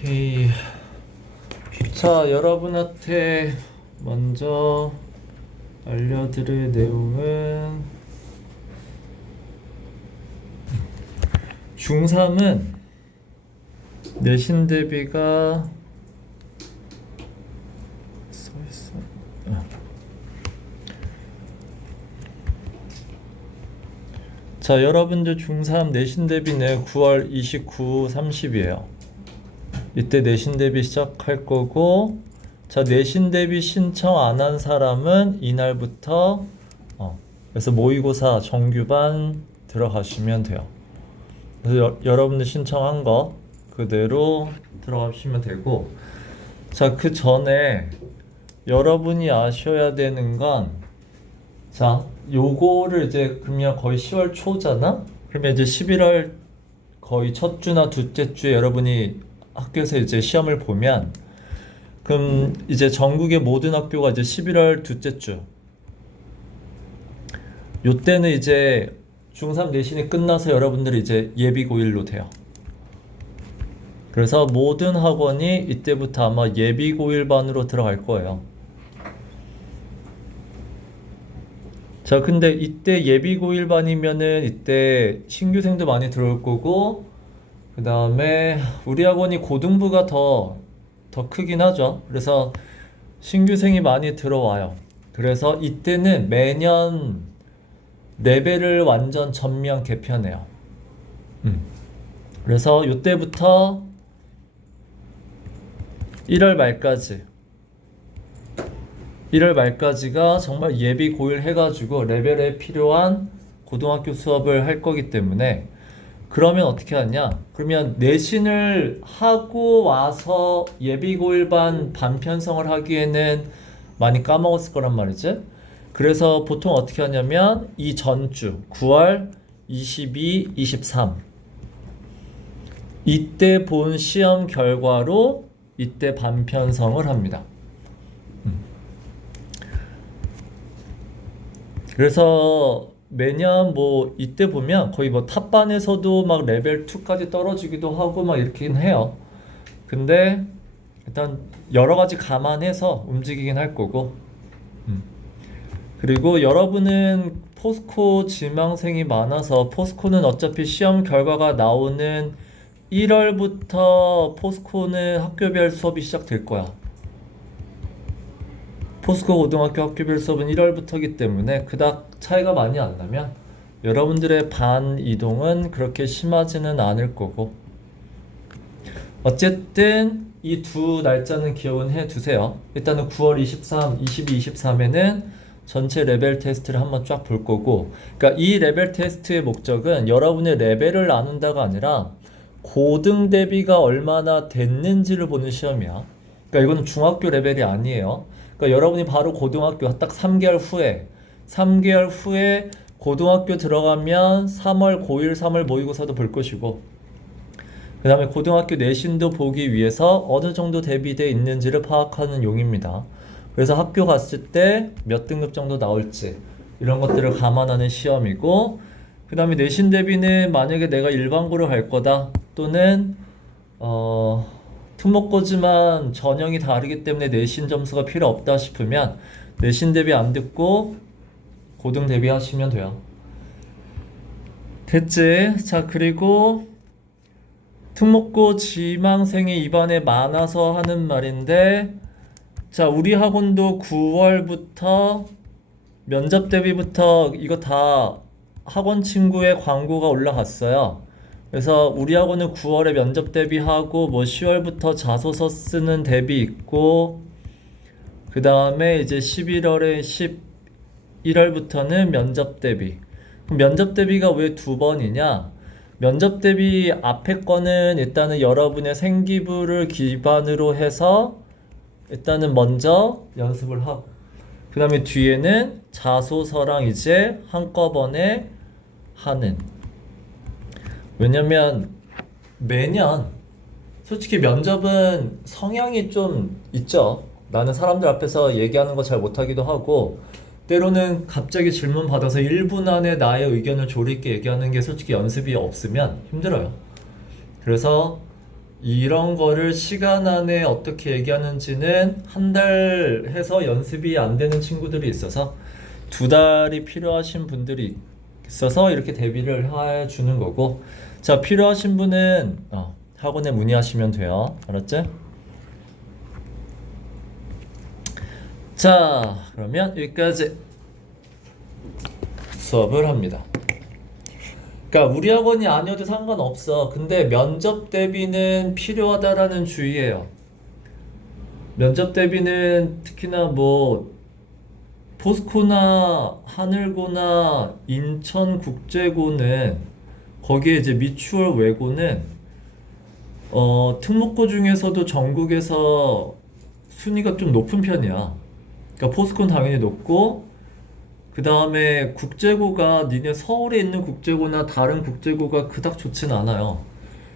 오케이. 자, 여러분한테 먼저 알려드릴 내용은 중3은 내신 대비가 써있어. 자, 여러분들 중3 내신 대비는 9월 29, 30이에요. 이때 내신 대비 시작할 거고, 자, 내신 대비 신청 안 한 사람은 이날부터 그래서 모의고사 정규반 들어가시면 돼요. 그래서 여러분들 신청한 거 그대로 들어가시면 되고, 자, 그 전에 여러분이 아셔야 되는 건, 자, 요거를 이제 그러면 거의 10월 초잖아? 그러면 이제 11월 거의 첫 주나 둘째 주에 여러분이 학교에서 이제 시험을 보면, 그럼 이제 전국의 모든 학교가 이제 11월 둘째 주, 요때는 이제 중3 내신이 끝나서 여러분들이 이제 예비고1로 돼요. 그래서 모든 학원이 이때부터 아마 예비고1반으로 들어갈 거예요. 자, 근데 이때 예비고1반이면은 이때 신규생도 많이 들어올 거고, 그 다음에 우리 학원이 고등부가 더 크긴 하죠. 그래서 신규생이 많이 들어와요. 그래서 이때는 매년 레벨을 완전 전면 개편해요. 그래서 이때부터 1월 말까지가 정말 예비 고1 해가지고 레벨에 필요한 고등학교 수업을 할 거기 때문에, 그러면 어떻게 하냐? 그러면 내신을 하고 와서 예비 고1반 반편성을 하기에는 많이 까먹었을 거란 말이지. 그래서 보통 어떻게 하냐면 이 전주 9월 22, 23 이때 본 시험 결과로 이때 반편성을 합니다. 그래서 매년 뭐 이때 보면 거의 뭐 탑반에서도 막 레벨 2까지 떨어지기도 하고 막 이렇긴 해요. 근데 일단 여러 가지 감안해서 움직이긴 할 거고, 그리고 여러분은 포스코 지망생이 많아서 포스코는 어차피 시험 결과가 나오는 1월부터 포스코는 학교별 수업이 시작될 거야. 포스코 고등학교 학교별 수업은 1월부터이기 때문에 그닥 차이가 많이 안 나면 여러분들의 반 이동은 그렇게 심하지는 않을 거고, 어쨌든 이 두 날짜는 기억은 해 두세요. 일단은 9월 23, 22, 23에는 전체 레벨 테스트를 한번 쫙 볼 거고, 그러니까 이 레벨 테스트의 목적은 여러분의 레벨을 나눈다가 아니라 고등 대비가 얼마나 됐는지를 보는 시험이야. 그러니까 이거는 중학교 레벨이 아니에요. 그러니까 여러분이 바로 고등학교 딱 3개월 후에 고등학교 들어가면 3월 고1, 3월 모의고사도 볼 것이고, 그 다음에 고등학교 내신도 보기 위해서 어느 정도 대비되어 있는지를 파악하는 용입니다. 그래서 학교 갔을 때 몇 등급 정도 나올지 이런 것들을 감안하는 시험이고, 그 다음에 내신 대비는 만약에 내가 일반고를 갈 거다, 또는 특목고지만 전형이 다르기 때문에 내신 점수가 필요 없다 싶으면 내신 대비 안 듣고 고등 대비 하시면 돼요. 됐지? 자, 그리고 특목고 지망생이 이번에 많아서 하는 말인데, 자, 우리 학원도 9월부터 면접 대비부터 이거 다 학원 친구의 광고가 올라갔어요. 그래서 우리 학원은 9월에 면접 대비하고 뭐 10월부터 자소서 쓰는 대비 있고, 그 다음에 이제 11월에 11월부터는 면접 대비. 그럼 면접 대비가 왜 두 번이냐? 면접 대비 앞에 거는 일단은 여러분의 생기부를 기반으로 해서 일단은 먼저 연습을 하고, 그 다음에 뒤에는 자소서랑 이제 한꺼번에 하는. 왜냐면 매년 솔직히 면접은 성향이 좀 있죠. 나는 사람들 앞에서 얘기하는 거 잘 못하기도 하고, 때로는 갑자기 질문 받아서 1분 안에 나의 의견을 조리 있게 얘기하는 게 솔직히 연습이 없으면 힘들어요. 그래서 이런 거를 시간 안에 어떻게 얘기하는지는 한 달 해서 연습이 안 되는 친구들이 있어서 2달이 필요하신 분들이 있어서 이렇게 대비를 해주는 거고, 자, 필요하신 분은 학원에 문의하시면 돼요. 알았지? 자, 그러면 여기까지 수업을 합니다. 그러니까 우리 학원이 아니어도 상관없어. 근데 면접 대비는 필요하다라는 주의예요. 면접 대비는 특히나 뭐 포스코나 하늘고나 인천국제고는 거기에 이제 미추홀 외고는 특목고 중에서도 전국에서 순위가 좀 높은 편이야. 그러니까 포스코는 당연히 높고, 그 다음에 국제고가 니네 서울에 있는 국제고나 다른 국제고가 그닥 좋진 않아요.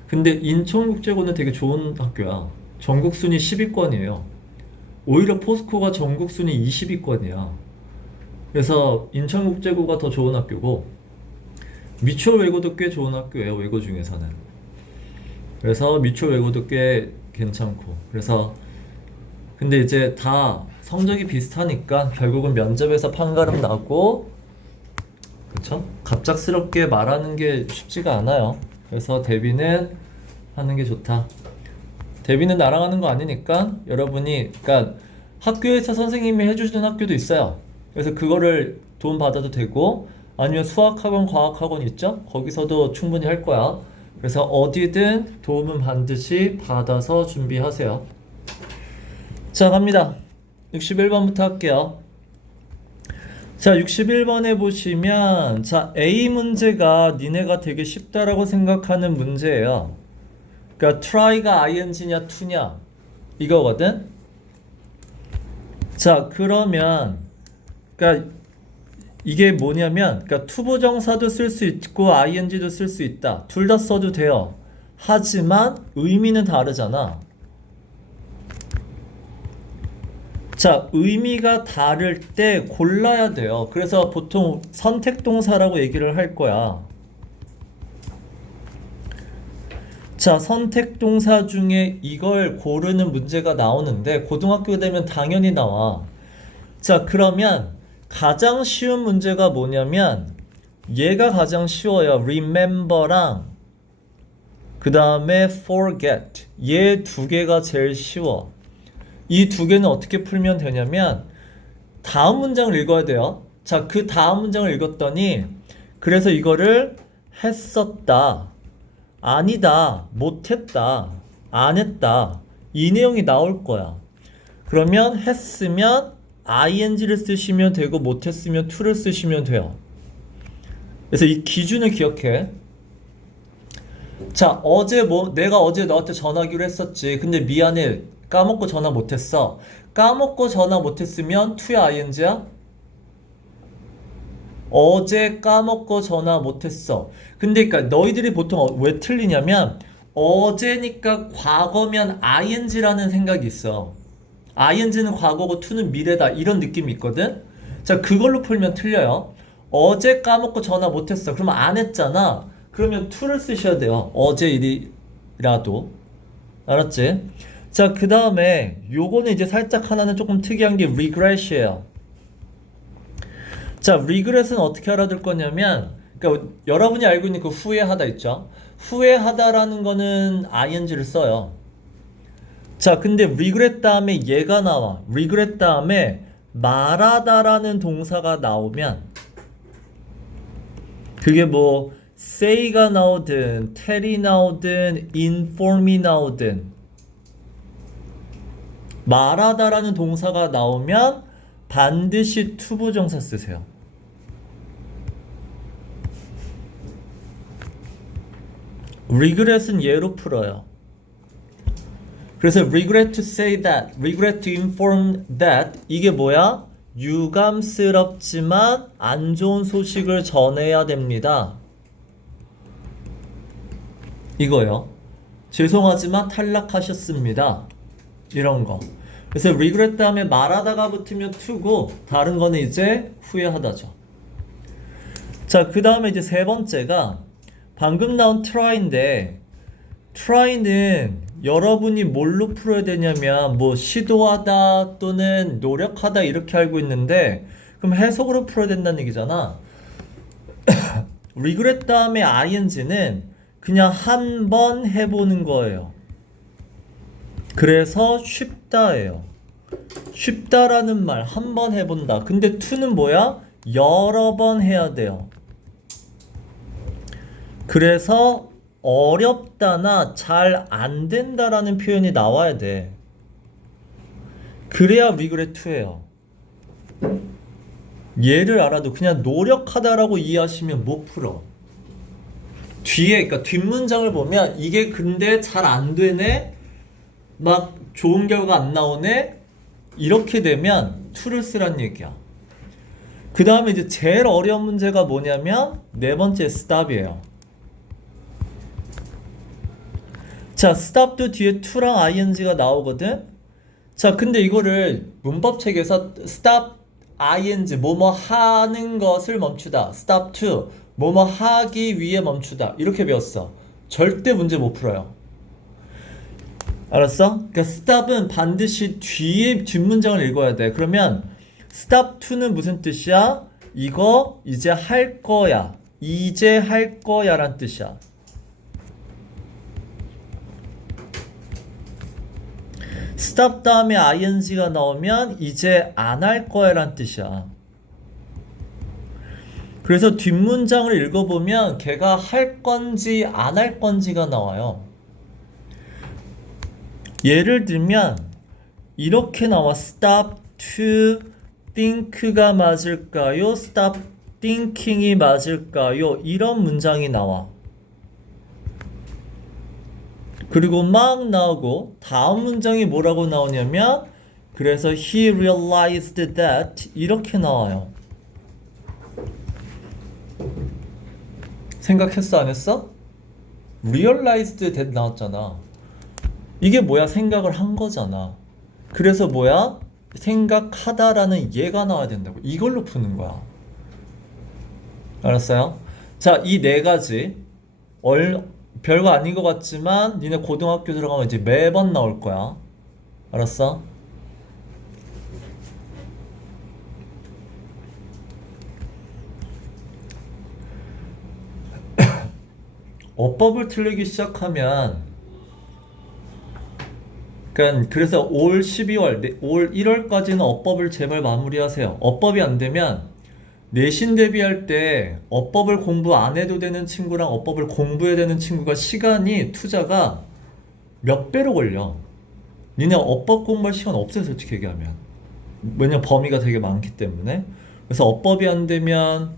근데 인천국제고는 되게 좋은 학교야. 전국 순위 10위권이에요. 오히려 포스코가 전국 순위 20위권이야. 그래서 인천국제고가 더 좋은 학교고, 미추홀 외고도 꽤 좋은 학교예요, 외고 중에서는. 그래서 미추홀 외고도 꽤 괜찮고, 그래서 근데 이제 다 성적이 비슷하니까 결국은 면접에서 판가름 나고, 그쵸? 갑작스럽게 말하는 게 쉽지가 않아요. 그래서 대비는 하는 게 좋다. 대비는 나랑 하는 거 아니니까 여러분이, 그러니까 학교에서 선생님이 해주시는 학교도 있어요. 그래서 그거를 돈 받아도 되고, 아니면 수학학원, 과학학원 있죠? 거기서도 충분히 할 거야. 그래서 어디든 도움은 반드시 받아서 준비하세요. 자, 갑니다. 61번부터 할게요. 자, 61번에 보시면, 자, A 문제가 니네가 되게 쉽다라고 생각하는 문제예요. 그러니까 try가 ing냐 to냐 이거거든. 자, 그러면 그러니까 이게 뭐냐면, 그러니까 투부정사도 쓸 수 있고 ing도 쓸 수 있다. 둘 다 써도 돼요. 하지만 의미는 다르잖아. 자, 의미가 다를 때 골라야 돼요. 그래서 보통 선택동사라고 얘기를 할 거야. 자, 선택동사 중에 이걸 고르는 문제가 나오는데 고등학교 되면 당연히 나와. 자, 그러면 가장 쉬운 문제가 뭐냐면 얘가 가장 쉬워요. remember랑 그 다음에 forget. 얘 두 개가 제일 쉬워. 이 두 개는 어떻게 풀면 되냐면 다음 문장을 읽어야 돼요. 자, 그 다음 문장을 읽었더니 그래서 이거를 했었다, 아니다, 못했다, 안 했다, 이 내용이 나올 거야. 그러면 했으면 ing를 쓰시면 되고 못했으면 to를 쓰시면 돼요. 그래서 이 기준을 기억해. 자, 내가 어제 너한테 전화기로 했었지. 근데 미안해, 까먹고 전화 못했어. 까먹고 전화 못했으면 to야 ing야? 어제 까먹고 전화 못했어. 근데 그러니까 너희들이 보통 왜 틀리냐면 어제니까 과거면 ing라는 생각이 있어. ing는 과거고 to는 미래다, 이런 느낌이 있거든. 자, 그걸로 풀면 틀려요. 어제 까먹고 전화 못했어. 그러면 안 했잖아. 그러면 to를 쓰셔야 돼요. 어제 일이라도. 알았지? 자, 그 다음에 요거는 이제 살짝 하나는 조금 특이한 게 regret이에요. 자, regret은 어떻게 알아둘 거냐면, 그러니까 여러분이 알고 있는 그 후회하다 있죠? 후회하다라는 거는 ing를 써요. 자, 근데 regret 다음에 얘가 나와. regret 다음에 말하다라는 동사가 나오면 그게 뭐 say가 나오든 tell이 나오든 inform이 나오든 말하다라는 동사가 나오면 반드시 투부정사 쓰세요. regret은 얘로 풀어요. 그래서 regret to say that, regret to inform that, 이게 뭐야? 유감스럽지만 안 좋은 소식을 전해야 됩니다. 이거요. 죄송하지만 탈락하셨습니다. 이런 거. 그래서 regret 다음에 말하다가 붙으면 to고, 다른 거는 이제 후회하다죠. 자, 그 다음에 이제 세 번째가 방금 나온 try인데, try는 여러분이 뭘로 풀어야 되냐면 뭐 시도하다 또는 노력하다 이렇게 알고 있는데 그럼 해석으로 풀어야 된다는 얘기잖아. regret 다음에 ing는 그냥 한 번 해보는 거예요. 그래서 쉽다예요. 쉽다라는 말 한 번 해본다. 근데 to는 뭐야? 여러 번 해야 돼요. 그래서 어렵다나 잘 안 된다라는 표현이 나와야 돼. 그래야 regret to예요. 얘를 알아도 그냥 노력하다라고 이해하시면 못 풀어. 뒤에, 그러니까 뒷문장을 보면 이게 근데 잘 안 되네? 막 좋은 결과 안 나오네? 이렇게 되면 to를 쓰란 얘기야. 그 다음에 이제 제일 어려운 문제가 뭐냐면 네 번째 stop이에요. 자, stop도 뒤에 to랑 ing가 나오거든? 자, 근데 이거를 문법책에서 stop ing, 뭐뭐 하는 것을 멈추다. stop to, 뭐뭐 하기 위해 멈추다. 이렇게 배웠어. 절대 문제 못 풀어요. 알았어? 그러니까 stop은 반드시 뒤에 뒷문장을 읽어야 돼. 그러면 stop to는 무슨 뜻이야? 이거 이제 할 거야. 이제 할 거야 란 뜻이야. stop 다음에 ing가 나오면 이제 안 할 거야 란 뜻이야. 그래서 뒷문장을 읽어보면 걔가 할 건지 안 할 건지가 나와요. 예를 들면 이렇게 나와. stop to think가 맞을까요? stop thinking이 맞을까요? 이런 문장이 나와. 그리고 막 나오고 다음 문장이 뭐라고 나오냐면 그래서 he realized that 이렇게 나와요. 생각했어 안 했어? realized that 나왔잖아. 이게 뭐야? 생각을 한 거잖아. 그래서 뭐야? 생각하다라는 얘가 나와야 된다고. 이걸로 푸는 거야. 알았어요? 자, 이 네 가지 별거 아닌 것 같지만 니네 고등학교 들어가면 이제 매번 나올 거야. 알았어? 어법을 틀리기 시작하면 그래서 올 12월, 올 1월까지는 어법을 제발 마무리하세요. 어법이 안 되면 내신 대비할 때 어법을 공부 안 해도 되는 친구랑 어법을 공부해야 되는 친구가 시간이 투자가 몇 배로 걸려. 니네 어법 공부할 시간 없어요 솔직히 얘기하면. 왜냐면 범위가 되게 많기 때문에. 그래서 어법이 안 되면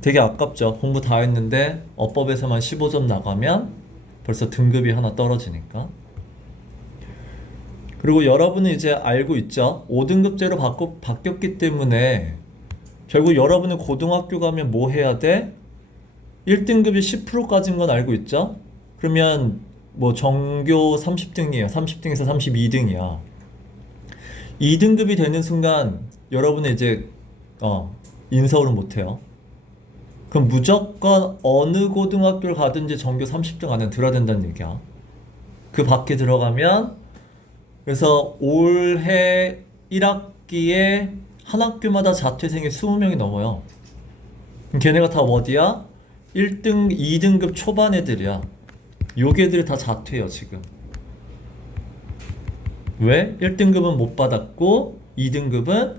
되게 아깝죠. 공부 다 했는데 어법에서만 15점 나가면 벌써 등급이 하나 떨어지니까. 그리고 여러분은 이제 알고 있죠. 5등급제로 바뀌었기 때문에 결국 여러분은 고등학교 가면 뭐 해야 돼? 1등급이 10%까지인 건 알고 있죠? 그러면 뭐 전교 30등이에요. 30등에서 32등이야. 2등급이 되는 순간 여러분은 이제 인서울은 못해요. 그럼 무조건 어느 고등학교를 가든지 전교 30등 안에 들어야 된다는 얘기야. 그 밖에 들어가면 그래서 올해 1학기에 한 학교마다 자퇴생이 20명이 넘어요. 걔네가 다 어디야? 1등, 2등급 초반 애들이야. 요괴들이 다 자퇴해요 지금. 왜? 1등급은 못 받았고 2등급은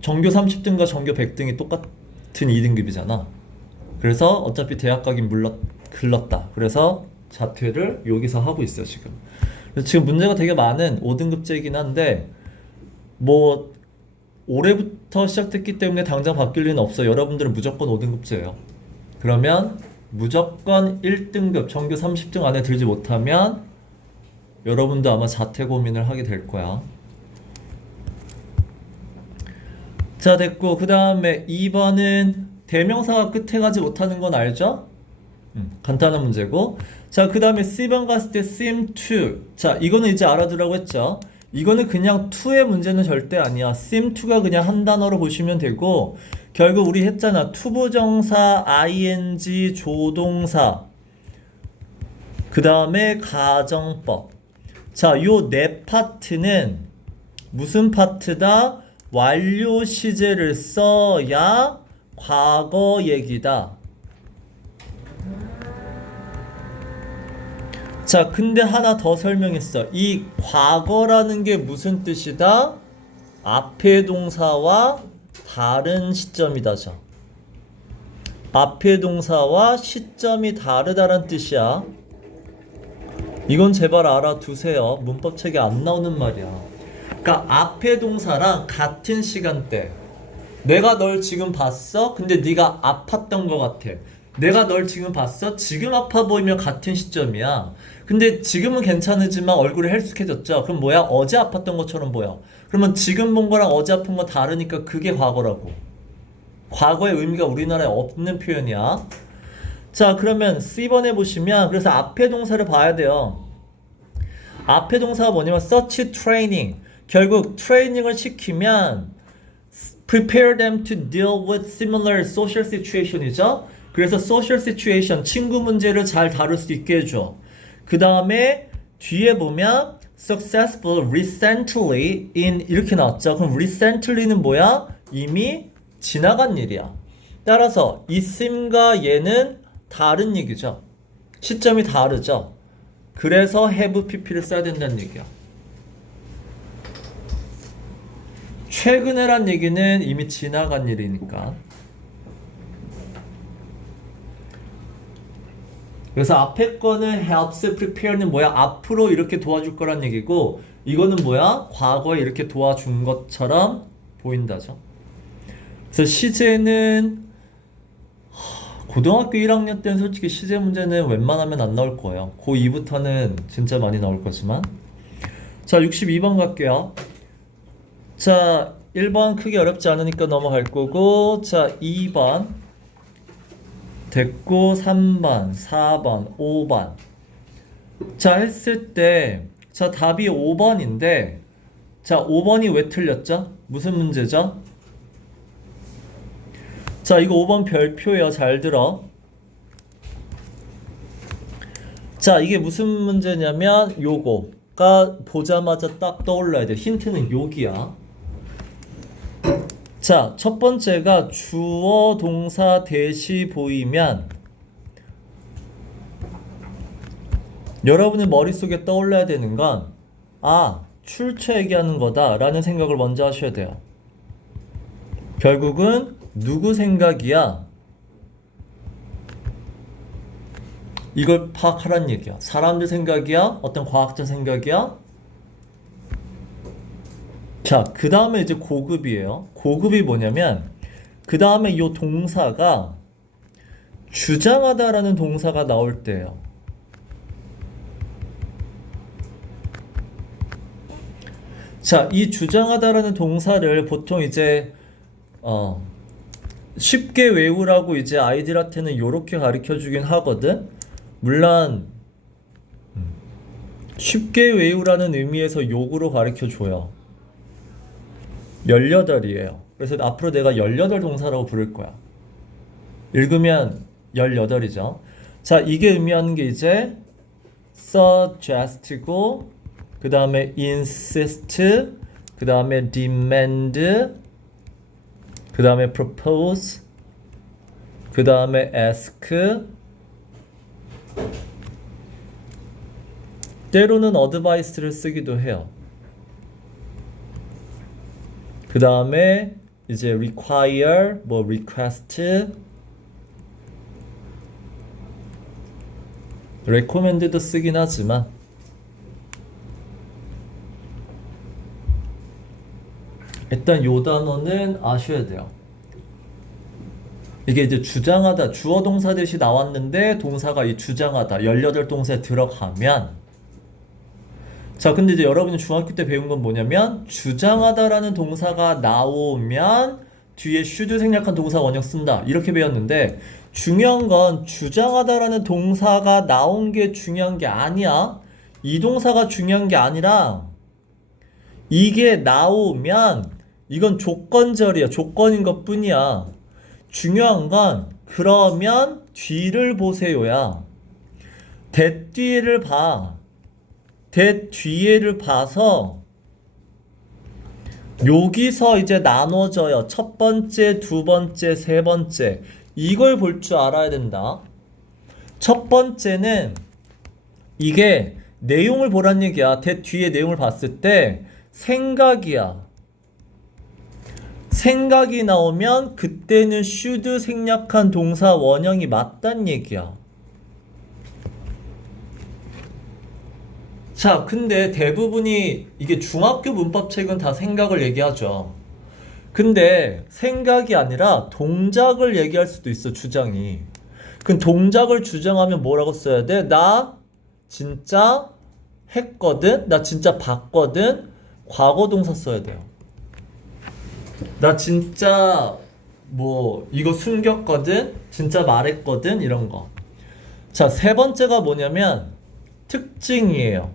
전교 30등과 전교 100등이 똑같은 2등급이잖아. 그래서 어차피 대학 가긴 글렀다. 그래서 자퇴를 여기서 하고 있어요 지금. 그래서 지금 문제가 되게 많은 5등급제이긴 한데 뭐 올해부터 시작됐기 때문에 당장 바뀔 리는 없어요. 여러분들은 무조건 5등급제예요. 그러면 무조건 1등급 전교 30등 안에 들지 못하면 여러분도 아마 자퇴 고민을 하게 될 거야. 자, 됐고 그 다음에 2번은 대명사가 끝에 가지 못하는 건 알죠? 간단한 문제고. 자, 그 다음에 C번 갔을 때 seem to. 자, 이거는 이제 알아두라고 했죠. 이거는 그냥 to의 문제는 절대 아니야. seem to가 그냥 한 단어로 보시면 되고, 결국 우리 했잖아. 투부정사, ing, 조동사. 그 다음에 가정법. 자, 요 네 파트는 무슨 파트다? 완료 시제를 써야 과거 얘기다. 자, 근데 하나 더 설명했어. 이 과거라는 게 무슨 뜻이다? 앞의 동사와 다른 시점이다죠. 앞의 동사와 시점이 다르다는 뜻이야. 이건 제발 알아두세요. 문법책에 안 나오는 말이야. 그러니까 앞의 동사랑 같은 시간대. 내가 널 지금 봤어? 근데 네가 아팠던 것 같아. 내가 널 지금 봤어? 지금 아파 보이면 같은 시점이야. 근데 지금은 괜찮으지만 얼굴이 헬쑥해졌죠? 그럼 뭐야? 어제 아팠던 것처럼 보여. 그러면 지금 본 거랑 어제 아픈 거 다르니까 그게 과거라고. 과거의 의미가 우리나라에 없는 표현이야. 자, 그러면 C번에 보시면 그래서 앞에 동사를 봐야 돼요. 앞에 동사가 뭐냐면 such training. 결국 트레이닝을 시키면 prepare them to deal with similar social situation이죠. 그래서 social situation, 친구 문제를 잘 다룰 수 있게 해줘. 그 다음에 뒤에 보면 successful recently in 이렇게 나왔죠. 그럼 recently는 뭐야? 이미 지나간 일이야. 따라서 있음과 얘는 다른 얘기죠. 시점이 다르죠. 그래서 have pp를 써야 된다는 얘기야. 최근에란 얘기는 이미 지나간 일이니까. 그래서 앞에 거는 helps prepare는 뭐야? 앞으로 이렇게 도와줄 거란 얘기고, 이거는 뭐야? 과거에 이렇게 도와준 것처럼 보인다죠. 그래서 시제는 고등학교 1학년 때는 솔직히 시제 문제는 웬만하면 안 나올 거예요. 고2부터는 진짜 많이 나올 거지만. 자, 62번 갈게요. 자, 1번 크게 어렵지 않으니까 넘어갈 거고, 자, 2번 됐고, 3번, 4번, 5번. 자, 했을 때, 자, 답이 5번인데, 자, 5번이 왜 틀렸죠? 무슨 문제죠? 자, 이거 5번 별표예요. 잘 들어. 자, 이게 무슨 문제냐면 요거가 보자마자 딱 떠올라야 돼. 힌트는 여기야. 자, 첫 번째가 주어 동사 대시 보이면 여러분의 머릿속에 떠올라야 되는 건 출처 얘기하는 거다 라는 생각을 먼저 하셔야 돼요. 결국은 누구 생각이야? 이걸 파악하란 얘기야. 사람들 생각이야? 어떤 과학자 생각이야? 자, 그 다음에 이제 고급이에요. 고급이 뭐냐면 그 다음에 이 동사가 주장하다라는 동사가 나올 때예요. 자, 이 주장하다라는 동사를 보통 이제 쉽게 외우라고 이제 아이들한테는 이렇게 가르쳐 주긴 하거든. 물론 쉽게 외우라는 의미에서 욕으로 가르쳐 줘요. 18이에요. 그래서 앞으로 내가 18 동사라고 부를 거야. 읽으면 18이죠. 자, 이게 의미하는 게 이제 suggest고, 그 다음에 insist, 그 다음에 demand, 그 다음에 propose, 그 다음에 ask, 때로는 advice를 쓰기도 해요. 그 다음에 이제 require, 뭐 request, recommend도 쓰긴 하지만 일단 요 단어는 아셔야 돼요. 이게 이제 주장하다, 주어 동사 대시 나왔는데 동사가 이 주장하다 18 동사에 들어가면, 자, 근데 이제 여러분이 중학교 때 배운 건 뭐냐면 주장하다라는 동사가 나오면 뒤에 should 생략한 동사 원형 쓴다 이렇게 배웠는데, 중요한 건 주장하다라는 동사가 나온 게 중요한 게 아니야. 이 동사가 중요한 게 아니라 이게 나오면 이건 조건절이야. 조건인 것 뿐이야. 중요한 건 그러면 뒤를 보세요야. that 뒤에를 봐. that 뒤에를 봐서 여기서 이제 나눠져요. 첫 번째, 두 번째, 세 번째. 이걸 볼 줄 알아야 된다. 첫 번째는 이게 내용을 보란 얘기야. that 뒤에 내용을 봤을 때 생각이야. 생각이 나오면 그때는 should 생략한 동사 원형이 맞단 얘기야. 자, 근데 대부분이 이게 중학교 문법책은 다 생각을 얘기하죠. 근데 생각이 아니라 동작을 얘기할 수도 있어, 주장이. 그럼 동작을 주장하면 뭐라고 써야 돼? 나 진짜 했거든? 나 진짜 봤거든? 과거 동사 써야 돼요. 나 진짜 뭐 이거 숨겼거든? 진짜 말했거든? 이런 거. 자, 세 번째가 뭐냐면 특징이에요.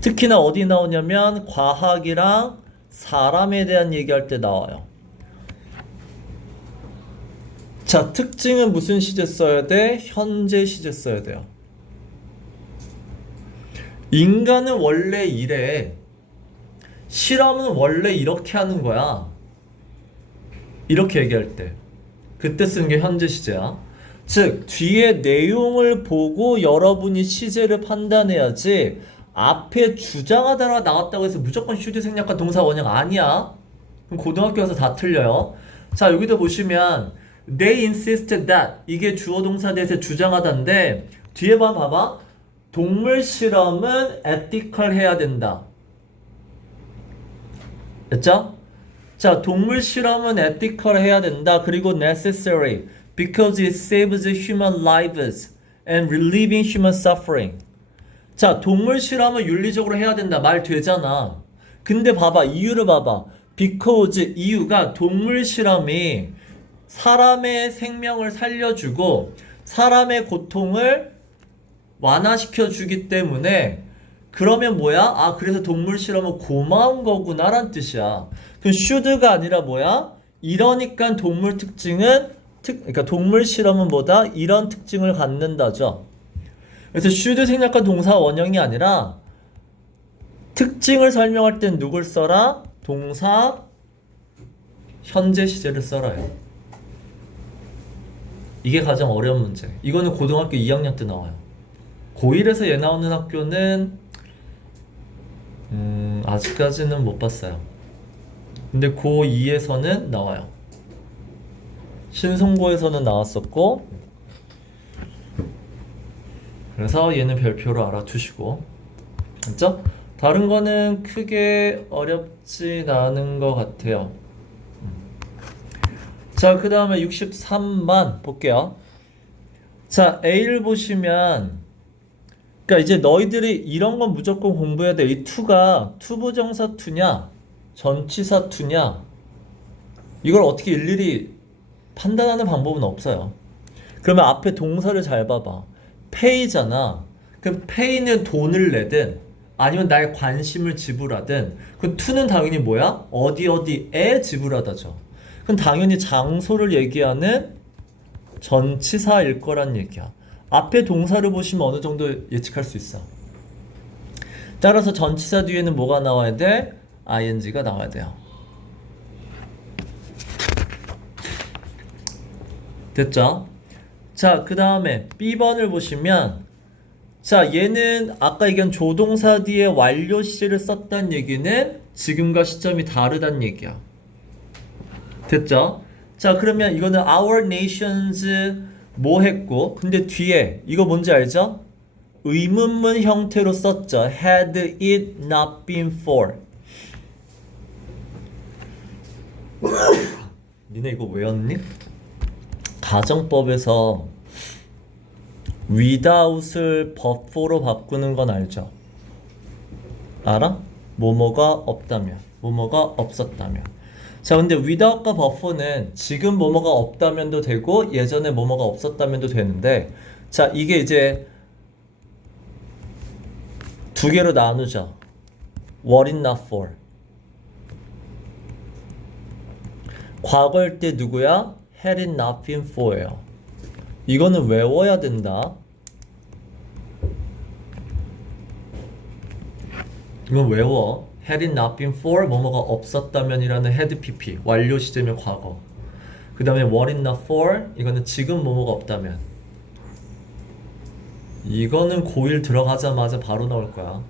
특히나 어디 나오냐면 과학이랑 사람에 대한 얘기할 때 나와요. 자, 특징은 무슨 시제 써야 돼? 현재 시제 써야 돼요. 인간은 원래 이래. 실험은 원래 이렇게 하는 거야. 이렇게 얘기할 때. 그때 쓰는 게 현재 시제야. 즉, 뒤에 내용을 보고 여러분이 시제를 판단해야지 앞에 주장하다가 나왔다고 해서 무조건 should 생략한 동사 원형 아니야. 그럼 고등학교 가서 다 틀려요. 자, 여기도 보시면 They insisted that 이게 주어 동사 대해서 주장하다인데 뒤에 봐봐. 동물 실험은 ethical 해야 된다. 됐죠? 자, 동물 실험은 ethical 해야 된다. 그리고 necessary because it saves human lives and relieving human suffering. 자, 동물 실험은 윤리적으로 해야 된다. 말 되잖아. 근데 봐봐. 이유를 봐봐. because 이유가 동물 실험이 사람의 생명을 살려주고 사람의 고통을 완화시켜 주기 때문에 그러면 뭐야? 아, 그래서 동물 실험은 고마운 거구나 라는 뜻이야. 그럼 should가 아니라 뭐야? 이러니까 동물 특징은 그러니까 동물 실험은 뭐다? 이런 특징을 갖는다죠. 그래서 should 생략한 동사 원형이 아니라 특징을 설명할 땐 누굴 써라? 동사 현재 시제를 써라요. 이게 가장 어려운 문제. 이거는 고등학교 2학년 때 나와요. 고1에서 얘 나오는 학교는 아직까지는 못 봤어요. 근데 고2에서는 나와요. 신송고에서는 나왔었고, 그래서 얘는 별표로 알아두시고, 맞죠? 다른 거는 크게 어렵진 않은 것 같아요. 자, 그 다음에 63번 볼게요. 자, A를 보시면, 그러니까 이제 너희들이 이런 건 무조건 공부해야 돼. 이 to가 투부정사 to냐, 전치사 to냐, 이걸 어떻게 일일이 판단하는 방법은 없어요. 그러면 앞에 동사를 잘 봐봐. pay잖아. 그럼 pay는 돈을 내든 아니면 나의 관심을 지불하든, 그럼 to는 당연히 뭐야? 어디에 지불하다죠. 그럼 당연히 장소를 얘기하는 전치사일 거란 얘기야. 앞에 동사를 보시면 어느 정도 예측할 수 있어. 따라서 전치사 뒤에는 뭐가 나와야 돼? ing가 나와야 돼요. 됐죠? 자, 그 다음에 B번을 보시면, 자, 얘는 아까 얘기한 조동사 뒤에 완료 시제를 썼다는 얘기는 지금과 시점이 다르다는 얘기야. 됐죠? 자, 그러면 이거는 our nations 뭐 했고, 근데 뒤에 이거 뭔지 알죠? 의문문 형태로 썼죠. Had it not been for. 니네 이거 외웠니? 가정법에서 without을 but for로 바꾸는 건 알죠? 알아? 뭐뭐가 없다면, 뭐뭐가 없었다면. 자, 근데 without과 but for는 지금 뭐뭐가 없다면도 되고 예전에 뭐뭐가 없었다면도 되는데, 자, 이게 이제 두 개로 나누죠. what it not for. 과거일 때 누구야? had it not been for예요. 이거는 외워야 된다. 이건 외워. had it not been for 뭐뭐가 없었다면이라는 had pp 완료 시제면 과거. 그 다음에 what it not for 이거는 지금 뭐뭐가 없다면. 이거는 고1 들어가자마자 바로 나올 거야.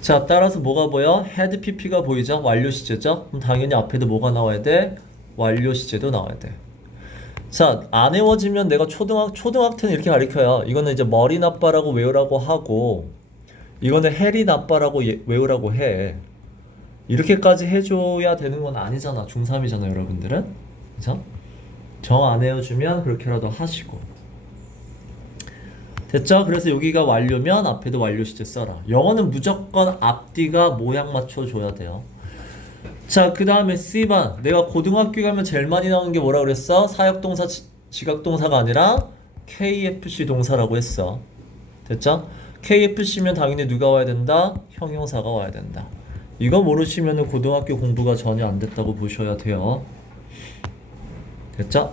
자, 따라서 뭐가 보여? had pp가 보이죠? 완료 시제죠? 그럼 당연히 앞에도 뭐가 나와야 돼? 완료 시제도 나와야 돼. 자, 안 외워지면 내가 초등학생은 이렇게 가르쳐요. 이거는 이제 머리 나빠라고 외우라고 하고, 이거는 해리 나빠라고 외우라고 해. 이렇게까지 해줘야 되는 건 아니잖아. 중3이잖아, 여러분들은. 그죠? 정 안 외워주면 그렇게라도 하시고. 됐죠? 그래서 여기가 완료면 앞에도 완료 시제 써라. 영어는 무조건 앞뒤가 모양 맞춰줘야 돼요. 자, 그 다음에 C반. 내가 고등학교 가면 제일 많이 나오는 게 뭐라 그랬어? 사역동사, 지각동사가 아니라 KFC 동사라고 했어. 됐죠? KFC면 당연히 누가 와야 된다? 형용사가 와야 된다. 이거 모르시면 고등학교 공부가 전혀 안 됐다고 보셔야 돼요. 됐죠?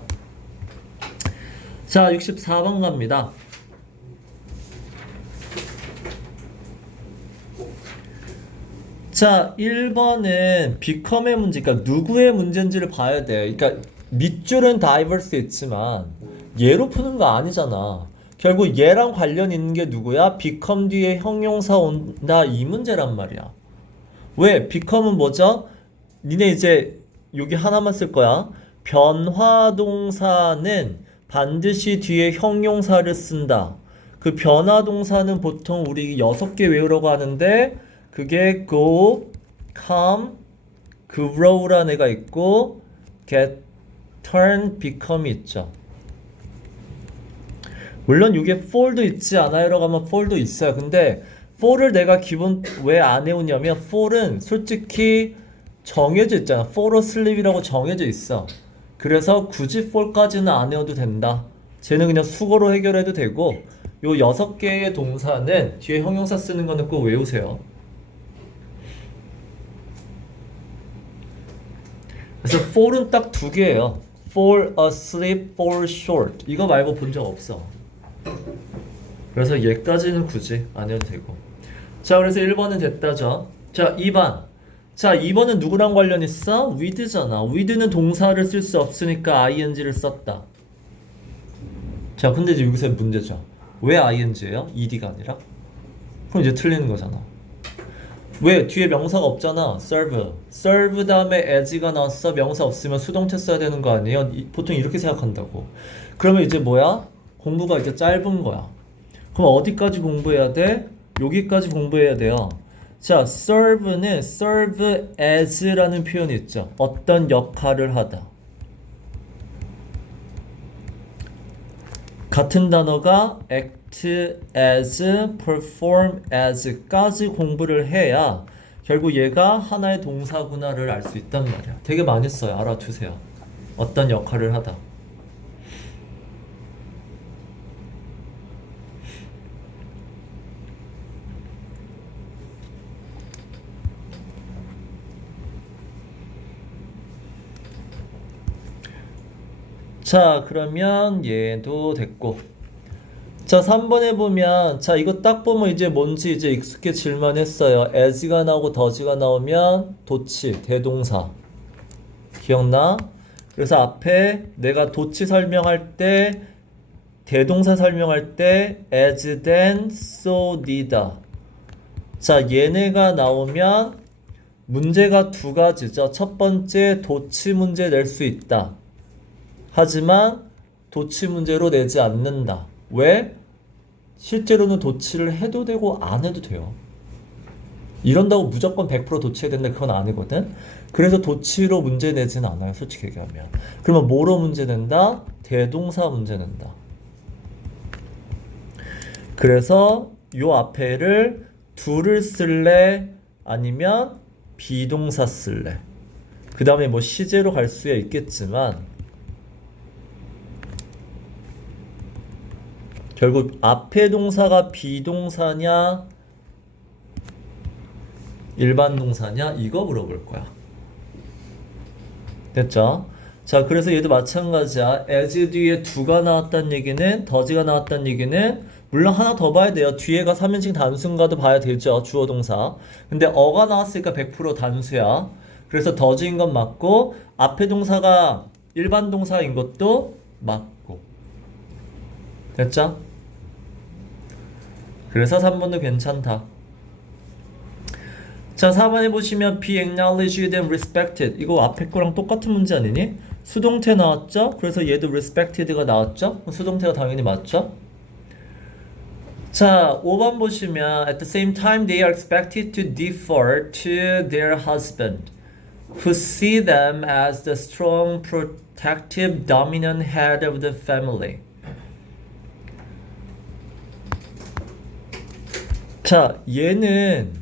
자, 64번 갑니다. 자, 1번은 become의 문제, 그러니까 누구의 문제인지를 봐야 돼. 그러니까 밑줄은 diverse 있지만 얘로 푸는 거 아니잖아. 결국 얘랑 관련 있는 게 누구야? become 뒤에 형용사 온다 이 문제란 말이야. 왜? become은 뭐죠? 니네 이제 여기 하나만 쓸 거야. 변화동사는 반드시 뒤에 형용사를 쓴다. 그 변화동사는 보통 우리 6개 외우라고 하는데 그게 go, come, grow라는 애가 있고 get, turn, become이 있죠. 물론 이게 for도 있지 않아요라고 하면 for도 있어요. 근데 for를 내가 기본 왜 안 해오냐면 for은 솔직히 정해져 있잖아. for asleep이라고 정해져 있어. 그래서 굳이 for까지는 안 해도 된다. 쟤는 그냥 수거로 해결해도 되고 요 6개의 동사는 뒤에 형용사 쓰는 거는 꼭 외우세요. 그래서 for은 딱 2개예요. fall asleep, fall short. 이거 말고 본 적 없어. 그래서 얘까지는 굳이 안 해도 되고. 자, 그래서 1번은 됐다죠. 자, 2번. 자, 2번은 누구랑 관련 있어? with잖아. with는 동사를 쓸 수 없으니까 ing를 썼다. 자, 근데 이제 여기서 문제죠. 왜 ing예요? ed가 아니라? 그럼 이제 틀리는 거잖아. 왜? 뒤에 명사가 없잖아. serve 다음에 as가 나왔어. 명사 없으면 수동태 써야 되는 거 아니에요? 보통 이렇게 생각한다고. 그러면 이제 뭐야? 공부가 이제 짧은 거야. 그럼 어디까지 공부해야 돼? 여기까지 공부해야 돼요. 자, serve는 serve as라는 표현이 있죠. 어떤 역할을 하다. 같은 단어가 act as, perform as까지 공부를 해야 결국 얘가 하나의 동사구나를 알 수 있단 말이야. 되게 많이 써요. 알아두세요. 어떤 역할을 하다. 자, 그러면 얘도 됐고. 자, 3번에 보면, 자, 이거 딱 보면 이제 뭔지 이제 익숙해질만 했어요. as가 나오고 does가 나오면 도치, 대동사. 기억나? 그래서 앞에 내가 도치 설명할 때, 대동사 설명할 때, as, then, so, neither. 자, 얘네가 나오면 문제가 2가지죠. 첫 번째, 도치 문제 낼 수 있다. 하지만 도치 문제로 내지 않는다. 왜? 실제로는 도치를 해도 되고 안 해도 돼요. 이런다고 무조건 100% 도치해야 된다 그건 아니거든. 그래서 도치로 문제 내지는 않아요. 솔직히 얘기하면. 그러면 뭐로 문제 낸다? 대동사 문제 낸다. 그래서 요 앞에를 do를 쓸래? 아니면 비동사 쓸래? 그 다음에 뭐 시제로 갈 수야 있겠지만 결국 앞에 동사가 비동사냐 일반 동사냐 이거 물어볼 거야. 됐죠? 자, 그래서 얘도 마찬가지야. as 뒤에 do가 나왔다는 얘기는, does가 나왔다는 얘기는, 물론 하나 더 봐야 돼요. 뒤에가 3인칭 단수인가도 봐야 되죠. 주어 동사. 근데 어가 나왔으니까 100% 단수야. 그래서 does인 건 맞고, 앞에 동사가 일반 동사인 것도 맞고. 됐죠? 그래서 3번도 괜찮다. 자, 4번에 보시면 be acknowledged and respected. 이거 앞에 거랑 똑같은 문제 아니니? 수동태 나왔죠? 그래서 얘도 respected가 나왔죠? 수동태가 당연히 맞죠? 자, 5번 보시면 at the same time they are expected to defer to their husband who see them as the strong, protective, dominant head of the family. 자, 얘는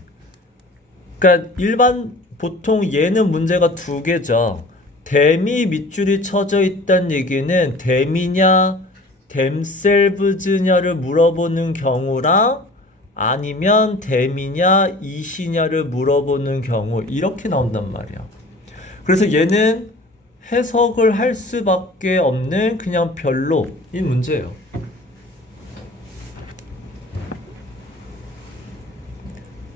그러니까 보통 얘는 문제가 두 개죠. 댐이 밑줄이 쳐져 있다는 얘기는 댐이냐 댐셀브즈냐를 물어보는 경우랑 아니면 댐이냐 이시냐를 물어보는 경우 이렇게 나온단 말이야. 그래서 얘는 해석을 할 수밖에 없는 그냥 별로인 문제예요.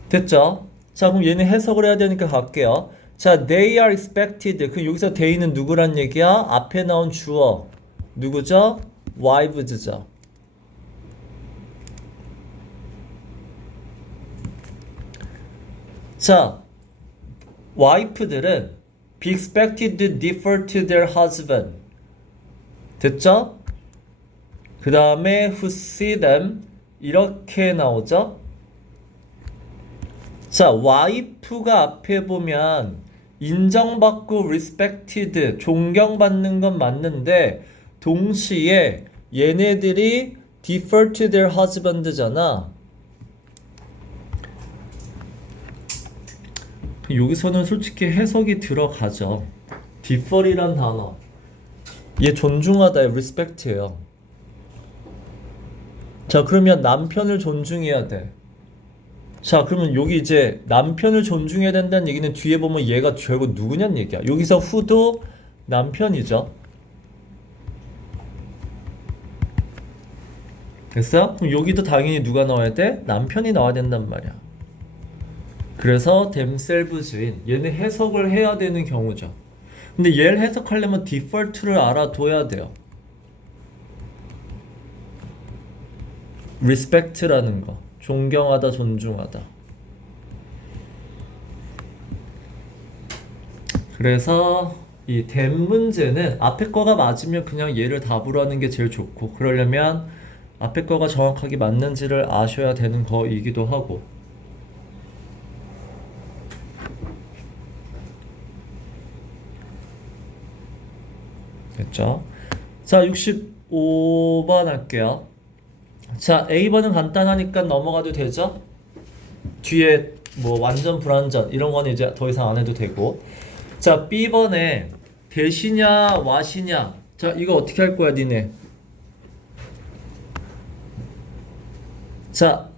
됐죠? 자, 그럼 얘는 해석을 해야 되니까 갈게요. 자, they are expected. 그 여기서 they는 누구란 얘기야? 앞에 나온 주어. 누구죠? wives죠. 자, wife들은 be expected to defer to their husband. 됐죠? 그 다음에 who see them 이렇게 나오죠? 자, 와이프가 앞에 보면 인정받고 respected, 존경받는 건 맞는데 동시에 얘네들이 defer to their husband잖아. 여기서는 솔직히 해석이 들어가죠. defer이란 단어. 얘 존중하다의 respect예요. 자, 그러면 남편을 존중해야 돼. 자, 그러면 여기 이제 남편을 존중해야 된다는 얘기는 뒤에 보면 얘가 결국 누구냐는 얘기야. 여기서 who도 남편이죠. 됐어? 그럼 여기도 당연히 누가 나와야 돼? 남편이 나와야 된단 말이야. 그래서 themselves인 얘는 해석을 해야 되는 경우죠. 근데 얘를 해석하려면 default를 알아둬야 돼요. respect라는 거. 존경하다, 존중하다. 그래서 이 댐 문제는 앞에 거가 맞으면 그냥 얘를 답으로 하는 게 제일 좋고, 그러려면 앞에 거가 정확하게 맞는지를 아셔야 되는 거이기도 하고. 됐죠? 자, 65번 할게요. 자, A번은 간단하니까 넘어가도 되죠? 뒤에 뭐 완전 불완전 이런 거는 이제 더 이상 안 해도 되고. 자, B번에 대시냐 와시냐. 자, 이거 어떻게 할 거야 니네? 자,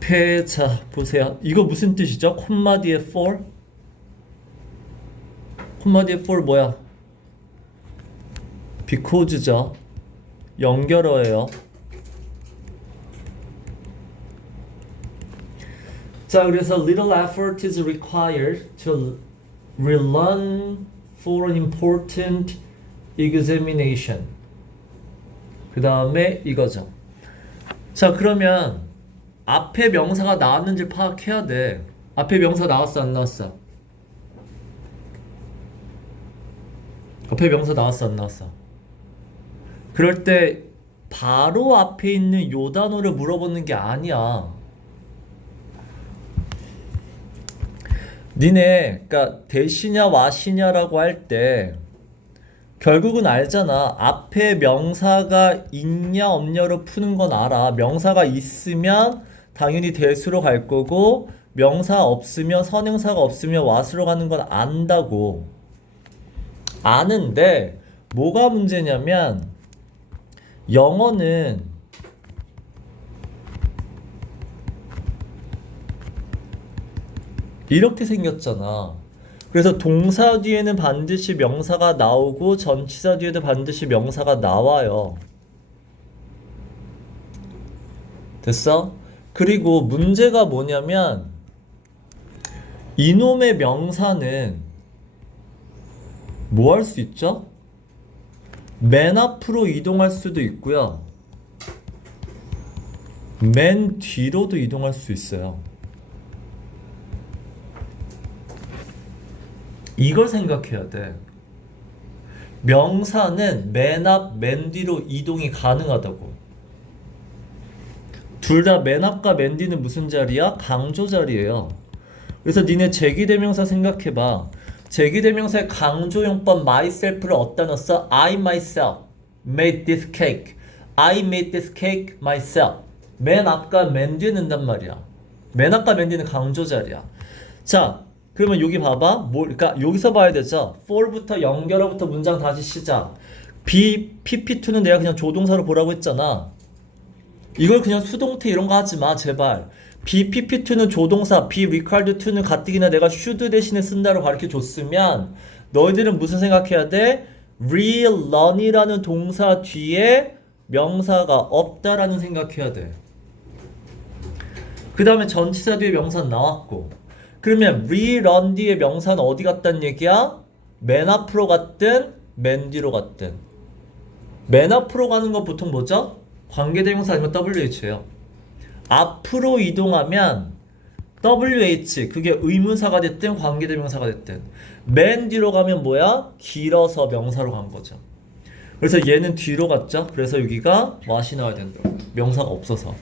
앞에 자 보세요. 이거 무슨 뜻이죠? 콤마 뒤에 for? 콤마 뒤에 for 뭐야? because죠. 연결어예요. 자, 그래서 little effort is required to relearn for an important examination. 그 다음에 이거죠. 자, 그러면 앞에 명사가 나왔는지 파악해야 돼. 앞에 명사 나왔어, 안 나왔어? 앞에 명사 나왔어, 안 나왔어? 그럴 때 바로 앞에 있는 요 단어를 물어보는 게 아니야. 니네 그러니까 대시냐 와시냐라고 할 때 결국은 알잖아. 앞에 명사가 있냐 없냐로 푸는 건 알아. 명사가 있으면 당연히 대수로 갈 거고, 명사 없으면 선행사가 없으면 와수로 가는 건 안다고. 아는데 뭐가 문제냐면 영어는 이렇게 생겼잖아. 그래서 동사 뒤에는 반드시 명사가 나오고 전치사 뒤에도 반드시 명사가 나와요. 됐어? 그리고 문제가 뭐냐면 이놈의 명사는 뭐 할 수 있죠? 맨 앞으로 이동할 수도 있고요. 맨 뒤로도 이동할 수 있어요. 이걸 생각해야 돼. 명사는 맨 앞, 맨 뒤로 이동이 가능하다고. 둘 다 맨 앞과 맨 뒤는 무슨 자리야? 강조 자리예요. 그래서 니네 제기대명사 생각해봐. 제기대명사의 강조용법 myself를 어디다 넣었어? I myself made this cake. I made this cake myself. 맨 앞과 맨 뒤에 넣는단 말이야. 맨 앞과 맨 뒤는 강조 자리야. 자, 그러면 여기 봐봐. 그러니까 여기서 봐야 되죠. for부터 연결어부터 문장 다시 시작. PP2는 내가 그냥 조동사로 보라고 했잖아. 이걸 그냥 수동태 이런 거 하지 마, 제발. PP2는 조동사, be required to는 가뜩이나 내가 should 대신에 쓴다로 가르쳐 줬으면 너희들은 무슨 생각해야 돼? relearn이라는 동사 뒤에 명사가 없다라는 생각해야 돼. 그 다음에 전치사 뒤에 명사는 나왔고, 그러면 relearn 뒤에 명사는 어디 갔다는 얘기야? 맨 앞으로 갔든 맨 뒤로 갔든. 맨 앞으로 가는 거 보통 뭐죠? 관계대명사 아니면 WH예요. 앞으로 이동하면 WH, 그게 의문사가 됐든 관계대명사가 됐든. 맨 뒤로 가면 뭐야? 길어서 명사로 간 거죠. 그래서 얘는 뒤로 갔죠. 그래서 여기가 what이 나와야 된다. 명사가 없어서.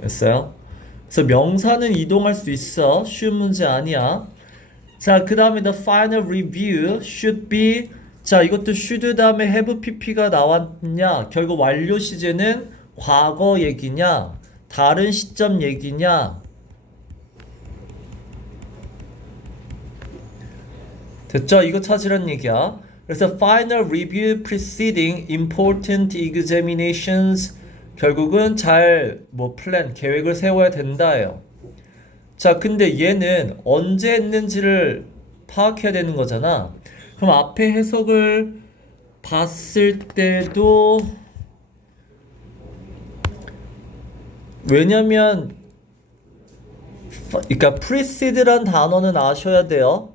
됐어요? 그래서 명사는 이동할 수 있어. 쉬운 문제 아니야. 자, 그 다음에 the final review should be. 자, 이것도 should 다음에 have pp가 나왔냐? 결국 완료 시제는 과거 얘기냐? 다른 시점 얘기냐? 됐죠? 이거 찾으란 얘기야. 그래서 final review preceding important examinations. 결국은 잘 플랜, 계획을 세워야 된다예요. 자, 근데 얘는 언제 했는지를 파악해야 되는 거잖아. 그럼 앞에 해석을 봤을 때도, 왜냐면 그러니까 precede란 단어는 아셔야 돼요.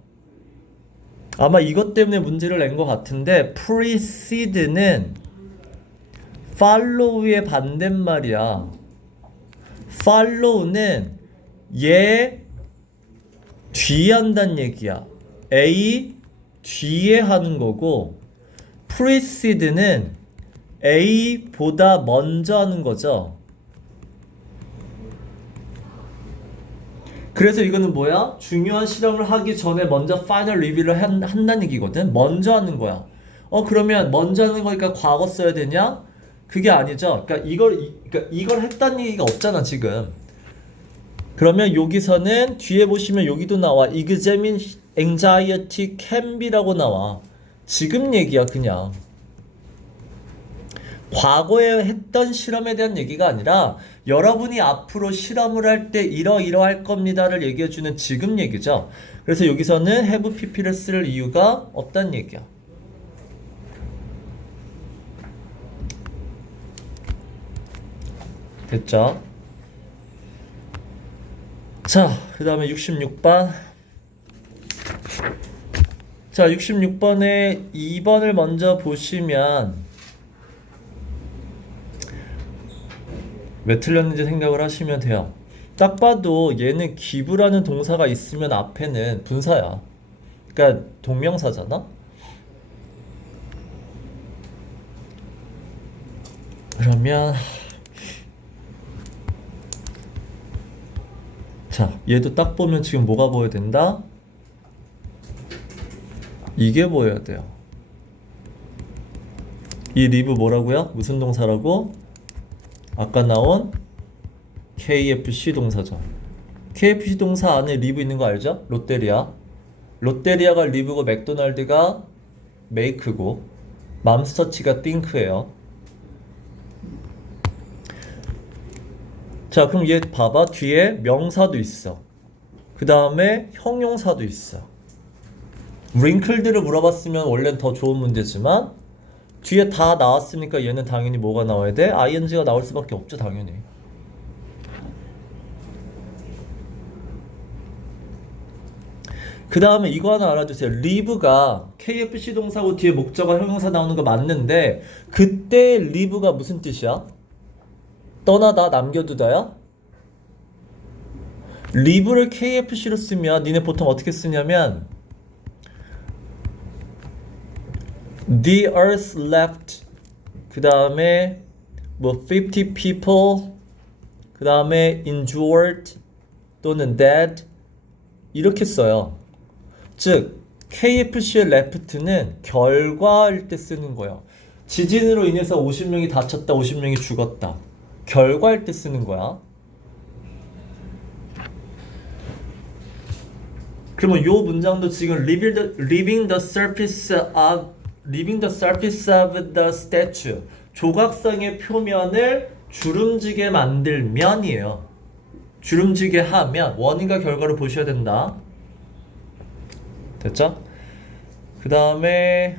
아마 이것 때문에 문제를 낸 것 같은데 precede는 follow의 반대말이야. follow는 얘 뒤에 한다는 얘기야. A 뒤에 하는 거고, precede는 A보다 먼저 하는 거죠. 그래서 이거는 뭐야? 중요한 실험을 하기 전에 먼저 final review를 한다는 얘기거든. 먼저 하는 거야. 그러면 먼저 하는 거니까 과거 써야 되냐? 그게 아니죠. 그러니까 이걸 했다는 얘기가 없잖아, 지금. 그러면 여기서는 뒤에 보시면 여기도 나와. examine anxiety can be라고 나와. 지금 얘기야, 그냥. 과거에 했던 실험에 대한 얘기가 아니라 여러분이 앞으로 실험을 할 때 이러이러할 겁니다를 얘기해주는 지금 얘기죠. 그래서 여기서는 have pp를 쓸 이유가 없다는 얘기야. 됐죠? 자, 그 다음에 66번. 자, 66번에 2번을 먼저 보시면 왜 틀렸는지 생각을 하시면 돼요. 딱 봐도 얘는 기부라는 동사가 있으면 앞에는 분사야. 그러니까 동명사잖아? 그러면 자, 얘도 딱 보면 지금 뭐가 보여야 된다? 이게 보여야 돼요. 이 리브 뭐라고요? 무슨 동사라고? 아까 나온 KFC 동사죠. KFC 동사 안에 리브 있는 거 알죠? 롯데리아. 롯데리아가 리브고 맥도날드가 메이크고 맘스터치가 띵크예요. 자, 그럼 얘 봐봐. 뒤에 명사도 있어. 그 다음에 형용사도 있어. wrinkled를 물어봤으면 원래는 더 좋은 문제지만 뒤에 다 나왔으니까 얘는 당연히 뭐가 나와야 돼? ing가 나올 수밖에 없죠, 당연히. 그 다음에 이거 하나 알아두세요. live가 KFC 동사고 뒤에 목적어 형용사 나오는 거 맞는데 그때 live가 무슨 뜻이야? 떠나다, 남겨두다야? live를 KFC로 쓰면 니네 보통 어떻게 쓰냐면 The earth left 그 다음에 뭐 50 people 그 다음에 injured 또는 dead 이렇게 써요. 즉 KFC의 left는 결과일 때 쓰는 거예요. 지진으로 인해서 50명이 다쳤다, 50명이 죽었다. 결과일 때 쓰는 거야. 그러면 요 문장도 지금 leaving the surface of the statue 조각상의 표면을 주름지게 만들면이에요. 주름지게 하면 원인과 결과를 보셔야 된다. 됐죠? 그 다음에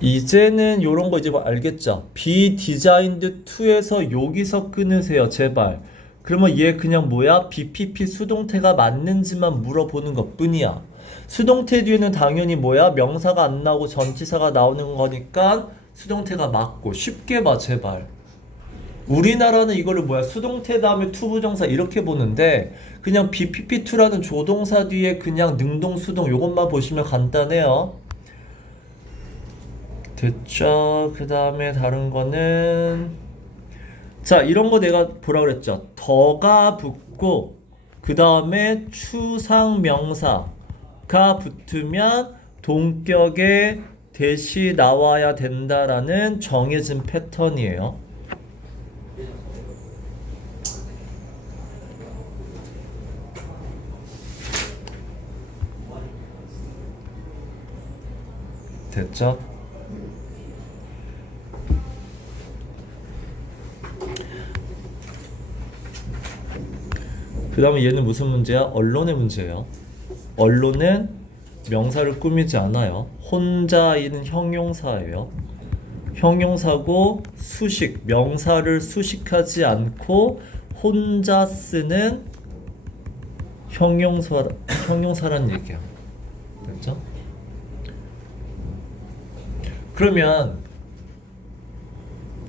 이제는 요런 거 이제 뭐 알겠죠? be designed to에서 여기서 끊으세요, 제발. 그러면 얘 그냥 뭐야? BPP 수동태가 맞는지만 물어보는 것 뿐이야. 수동태 뒤에는 당연히 뭐야? 명사가 안 나오고 전치사가 나오는 거니까 수동태가 맞고. 쉽게 봐, 제발. 우리나라는 이거를 뭐야? 수동태 다음에 투부정사 이렇게 보는데 그냥 BPP2라는 조동사 뒤에 그냥 능동, 수동 요것만 보시면 간단해요. 됐죠? 그 다음에 다른 거는 자, 이런 거 내가 뭐라 그랬죠? 더가 붙고 그 다음에 추상명사가 붙으면 동격에 대시 나와야 된다라는 정해진 패턴이에요. 됐죠? 그 다음에 얘는 무슨 문제야? 언론의 문제예요. 언론은 명사를 꾸미지 않아요. 혼자인 형용사예요. 형용사고 수식, 명사를 수식하지 않고 혼자 쓰는 형용사란 얘기야. 됐죠? 그러면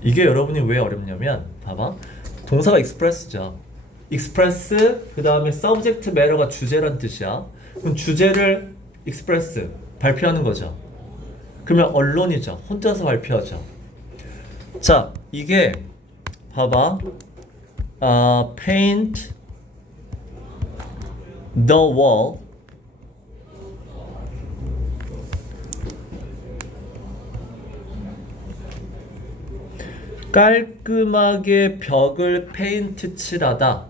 이게 여러분이 왜 어렵냐면 봐봐. 동사가 express죠. express 그 다음에 subject matter가 주제란 뜻이야. 그럼 주제를 express 발표하는 거죠. 그러면 언론이죠. 혼자서 발표하죠. 자, 이게 봐봐. paint the wall 깔끔하게 벽을 페인트 칠하다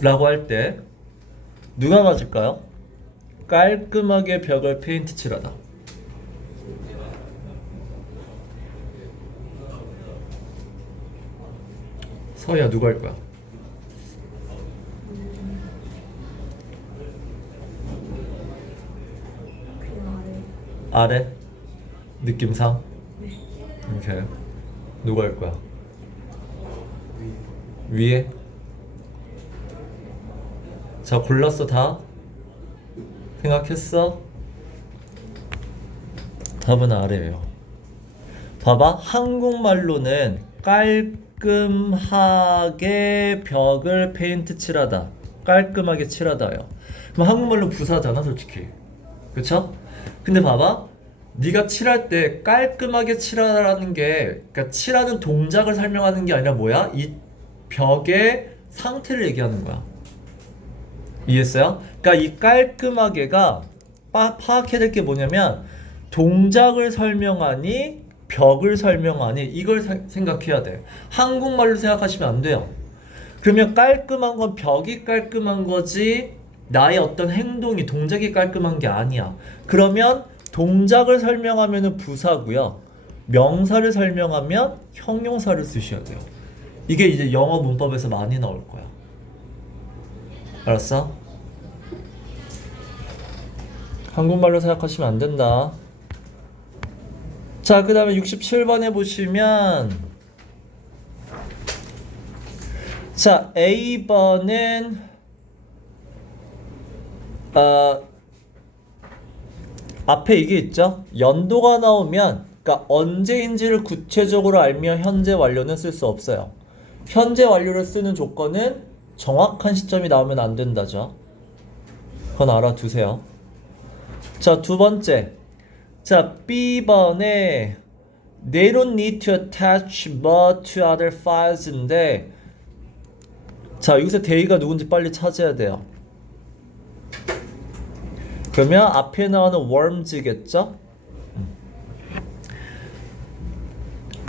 라고 할 때 누가 맞을까요? 깔끔하게 벽을 페인트 칠하다. 서희야, 누가 할 거야? 아래? 느낌상? 오케이. 누가 할 거야? 위에? 자, 골랐어 다? 생각했어? 답은 아래예요. 봐봐, 한국말로는 깔끔하게 벽을 페인트 칠하다, 깔끔하게 칠하다요. 그럼 한국말로 부사잖아, 솔직히. 그쵸? 근데 봐봐, 네가 칠할 때 깔끔하게 칠하라는 게, 그러니까 칠하는 동작을 설명하는 게 아니라 뭐야? 이 벽의 상태를 얘기하는 거야. 이해했어요? 그러니까 이 깔끔하게가 파악해야 될 게 뭐냐면 동작을 설명하니 벽을 설명하니 이걸 생각해야 돼. 한국말로 생각하시면 안 돼요. 그러면 깔끔한 건 벽이 깔끔한 거지 나의 어떤 행동이 동작이 깔끔한 게 아니야. 그러면 동작을 설명하면 부사고요. 명사를 설명하면 형용사를 쓰셔야 돼요. 이게 이제 영어 문법에서 많이 나올 거야. 알았어? 한국말로 생각하시면 안 된다. 자, 그 다음에 67번에 보시면 자, A번은 앞에 이게 있죠? 연도가 나오면 그러니까 언제인지를 구체적으로 알면 현재 완료는 쓸 수 없어요. 현재 완료를 쓰는 조건은 정확한 시점이 나오면 안 된다죠. 그건 알아두세요. 자, 두 번째. 자, B번에 They don't need to attach but to other files인데 자, 여기서 they가 누군지 빨리 찾아야 돼요. 그러면 앞에 나오는 worms겠죠?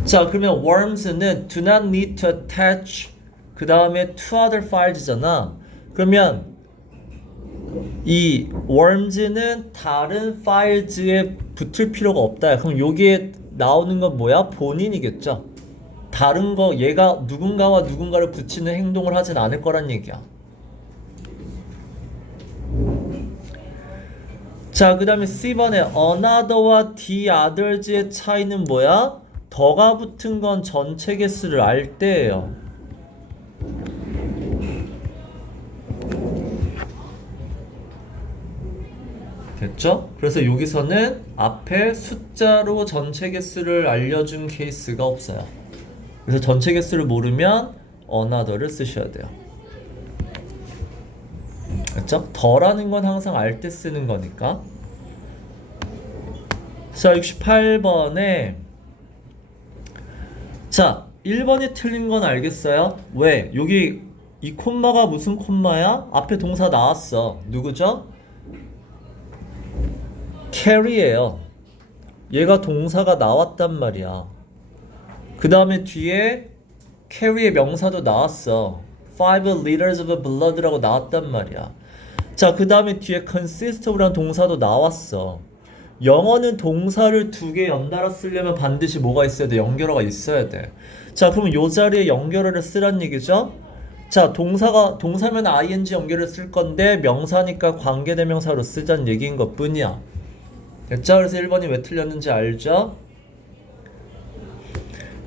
자, 그러면 worms는 do not need to attach 그 다음에 to other files잖아. 그러면 이 worms는 다른 files에 붙을 필요가 없다. 그럼 여기에 나오는 건 뭐야? 본인이겠죠? 다른 거 얘가 누군가와 누군가를 붙이는 행동을 하진 않을 거란 얘기야. 자, 그 다음에 C번에 another와 the others의 차이는 뭐야? 더가 붙은 건 전체 개수를 알 때예요. 됐죠? 그래서 여기서는 앞에 숫자로 전체 개수를 알려준 케이스가 없어요. 그래서 전체 개수를 모르면 another를 쓰셔야 돼요. 그렇죠? 더라는 건 항상 알 때 쓰는 거니까. 자, 68번에 자, 1번이 틀린 건 알겠어요? 왜? 여기 이 콤마가 무슨 콤마야? 앞에 동사 나왔어. 누구죠? carry예요. 얘가 동사가 나왔단 말이야. 그 다음에 뒤에 carry의 명사도 나왔어. 5 liters of blood라고 나왔단 말이야. 자, 그 다음에 뒤에 consist of라는 동사도 나왔어. 영어는 동사를 두 개 연달아 쓰려면 반드시 뭐가 있어야 돼? 연결어가 있어야 돼. 자, 그러면 요 자리에 연결어를 쓰란 얘기죠? 자, 동사면 ing 연결을 쓸 건데 명사니까 관계대명사로 쓰자는 얘기인 것 뿐이야. 됐죠? 그래서 1번이 왜 틀렸는지 알죠?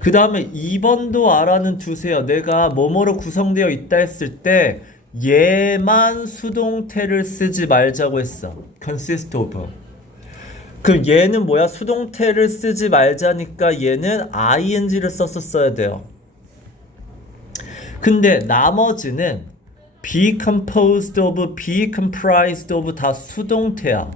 그 다음에 2번도 알아는 두세요. 내가 뭐뭐로 구성되어 있다 했을 때 얘만 수동태를 쓰지 말자고 했어. consist of. 그럼 얘는 뭐야? 수동태를 쓰지 말자니까 얘는 ing를 썼었어야 돼요. 근데 나머지는 be composed of, be comprised of 다 수동태야.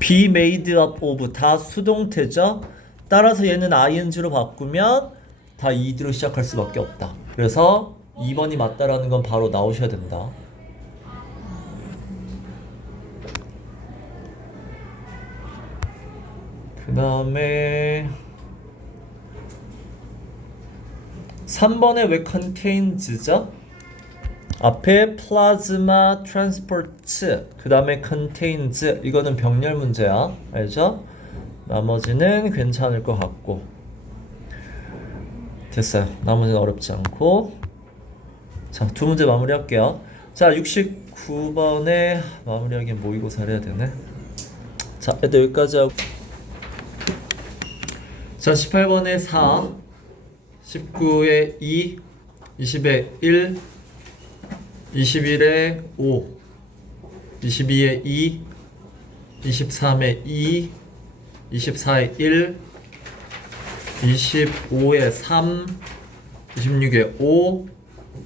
be made up of 다 수동태죠. 따라서 얘는 ing로 바꾸면 다 ed로 시작할 수밖에 없다. 그래서 2번이 맞다라는 건 바로 나오셔야 된다. 그 다음에 3번에 왜 contains죠? 앞에 plasma transports 그 다음에 contains 이거는 병렬 문제야. 알죠? 나머지는 괜찮을 것 같고 됐어요. 나머지는 어렵지 않고 자, 두 문제 마무리할게요. 자, 69번에 마무리하기엔 모의고사를 해야 되네. 자, 일단 여기까지 하고 자, 18번에 4 19에 2 20에 1 21에 5 22에 2 23에 2 24에 1 25에 3 26에 5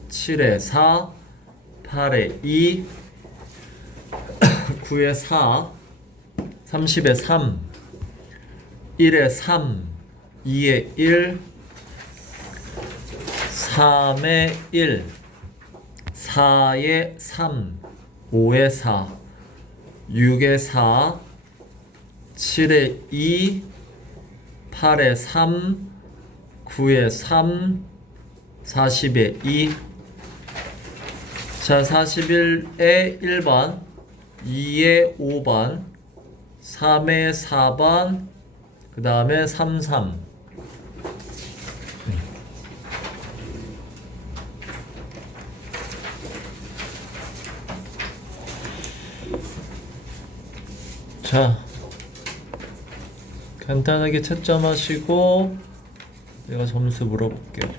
7에 4 8에 2 9에 4 30에 3 1에 3 2에 1 3에 1 4에 3 5에 4 6에 4 7에 2 8에 3 9에 3 40에 2 자, 41에 1번 2에 5번 3에 4번 그 다음에 33 자, 자, 간단하게 채점하시고 내가 점수 물어볼게요.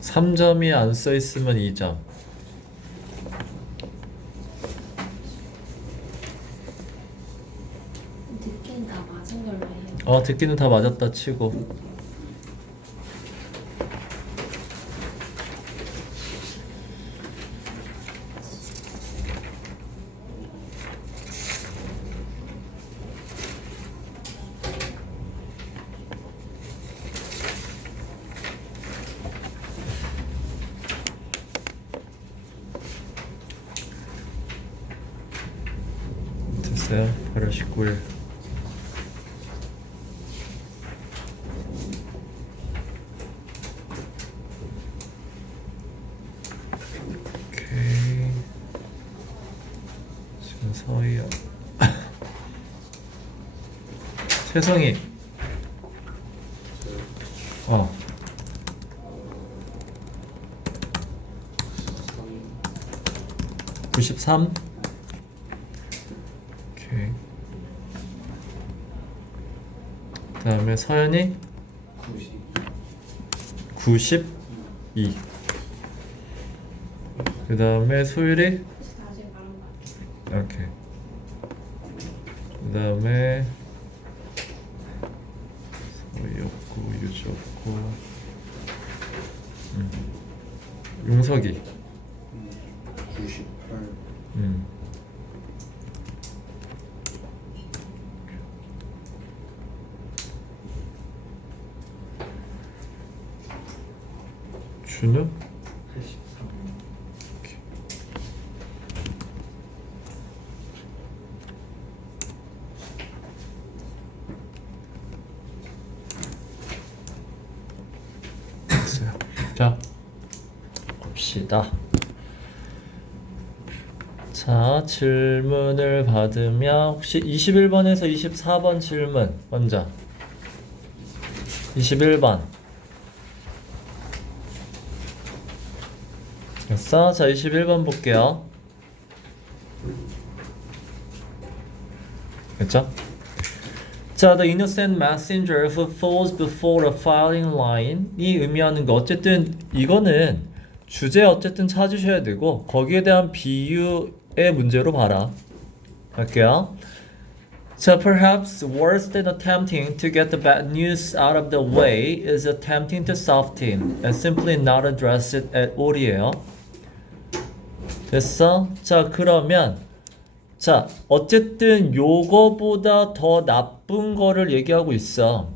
삼 점이 안 써 있으면 2점. 듣기는 다 맞은 걸로 해요. 듣기는 다 맞았다 치고. 됐어요. 8월 19일. 오케이. 지금 서희야. 세성이. 93. 오케이. 그다음에 서연이 92. 그다음에 소율이 아직 말한 거 같아요. 오케이. 그다음에 서희였고 유주였고 용석이 98. 준우 83. 됐어요. 자, 봅시다. 자, 질문을 받으면 혹시 21번에서 24번 질문 먼저 21번 됐어? 자, 21번 볼게요. 됐죠? 자, the innocent messenger who falls before a filing line 이 의미하는 거 어쨌든 이거는 주제 어쨌든 찾으셔야 되고 거기에 대한 비유의 문제로 봐라. 갈게요. 자, perhaps worse than attempting to get the bad news out of the way is attempting to soften and simply not address it at all이에요. 됐어? 자, 그러면 자, 어쨌든 요거보다 더 나쁜 거를 얘기하고 있어.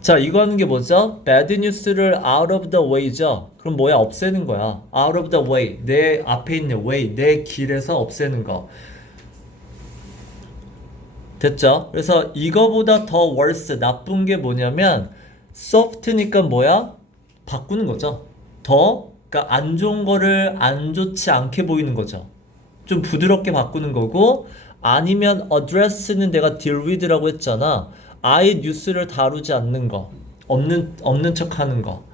자, 이거 하는 게 뭐죠? bad news를 out of the way죠. 그럼 뭐야? 없애는 거야. out of the way. 내 앞에 있는 way. 내 길에서 없애는 거. 됐죠? 그래서 이거보다 더 worse, 나쁜 게 뭐냐면 soft니까 뭐야? 바꾸는 거죠. 더, 그러니까 안 좋은 거를 안 좋지 않게 보이는 거죠. 좀 부드럽게 바꾸는 거고 아니면 address는 내가 deal with라고 했잖아. 아예 뉴스를 다루지 않는 거. 없는 척 하는 거.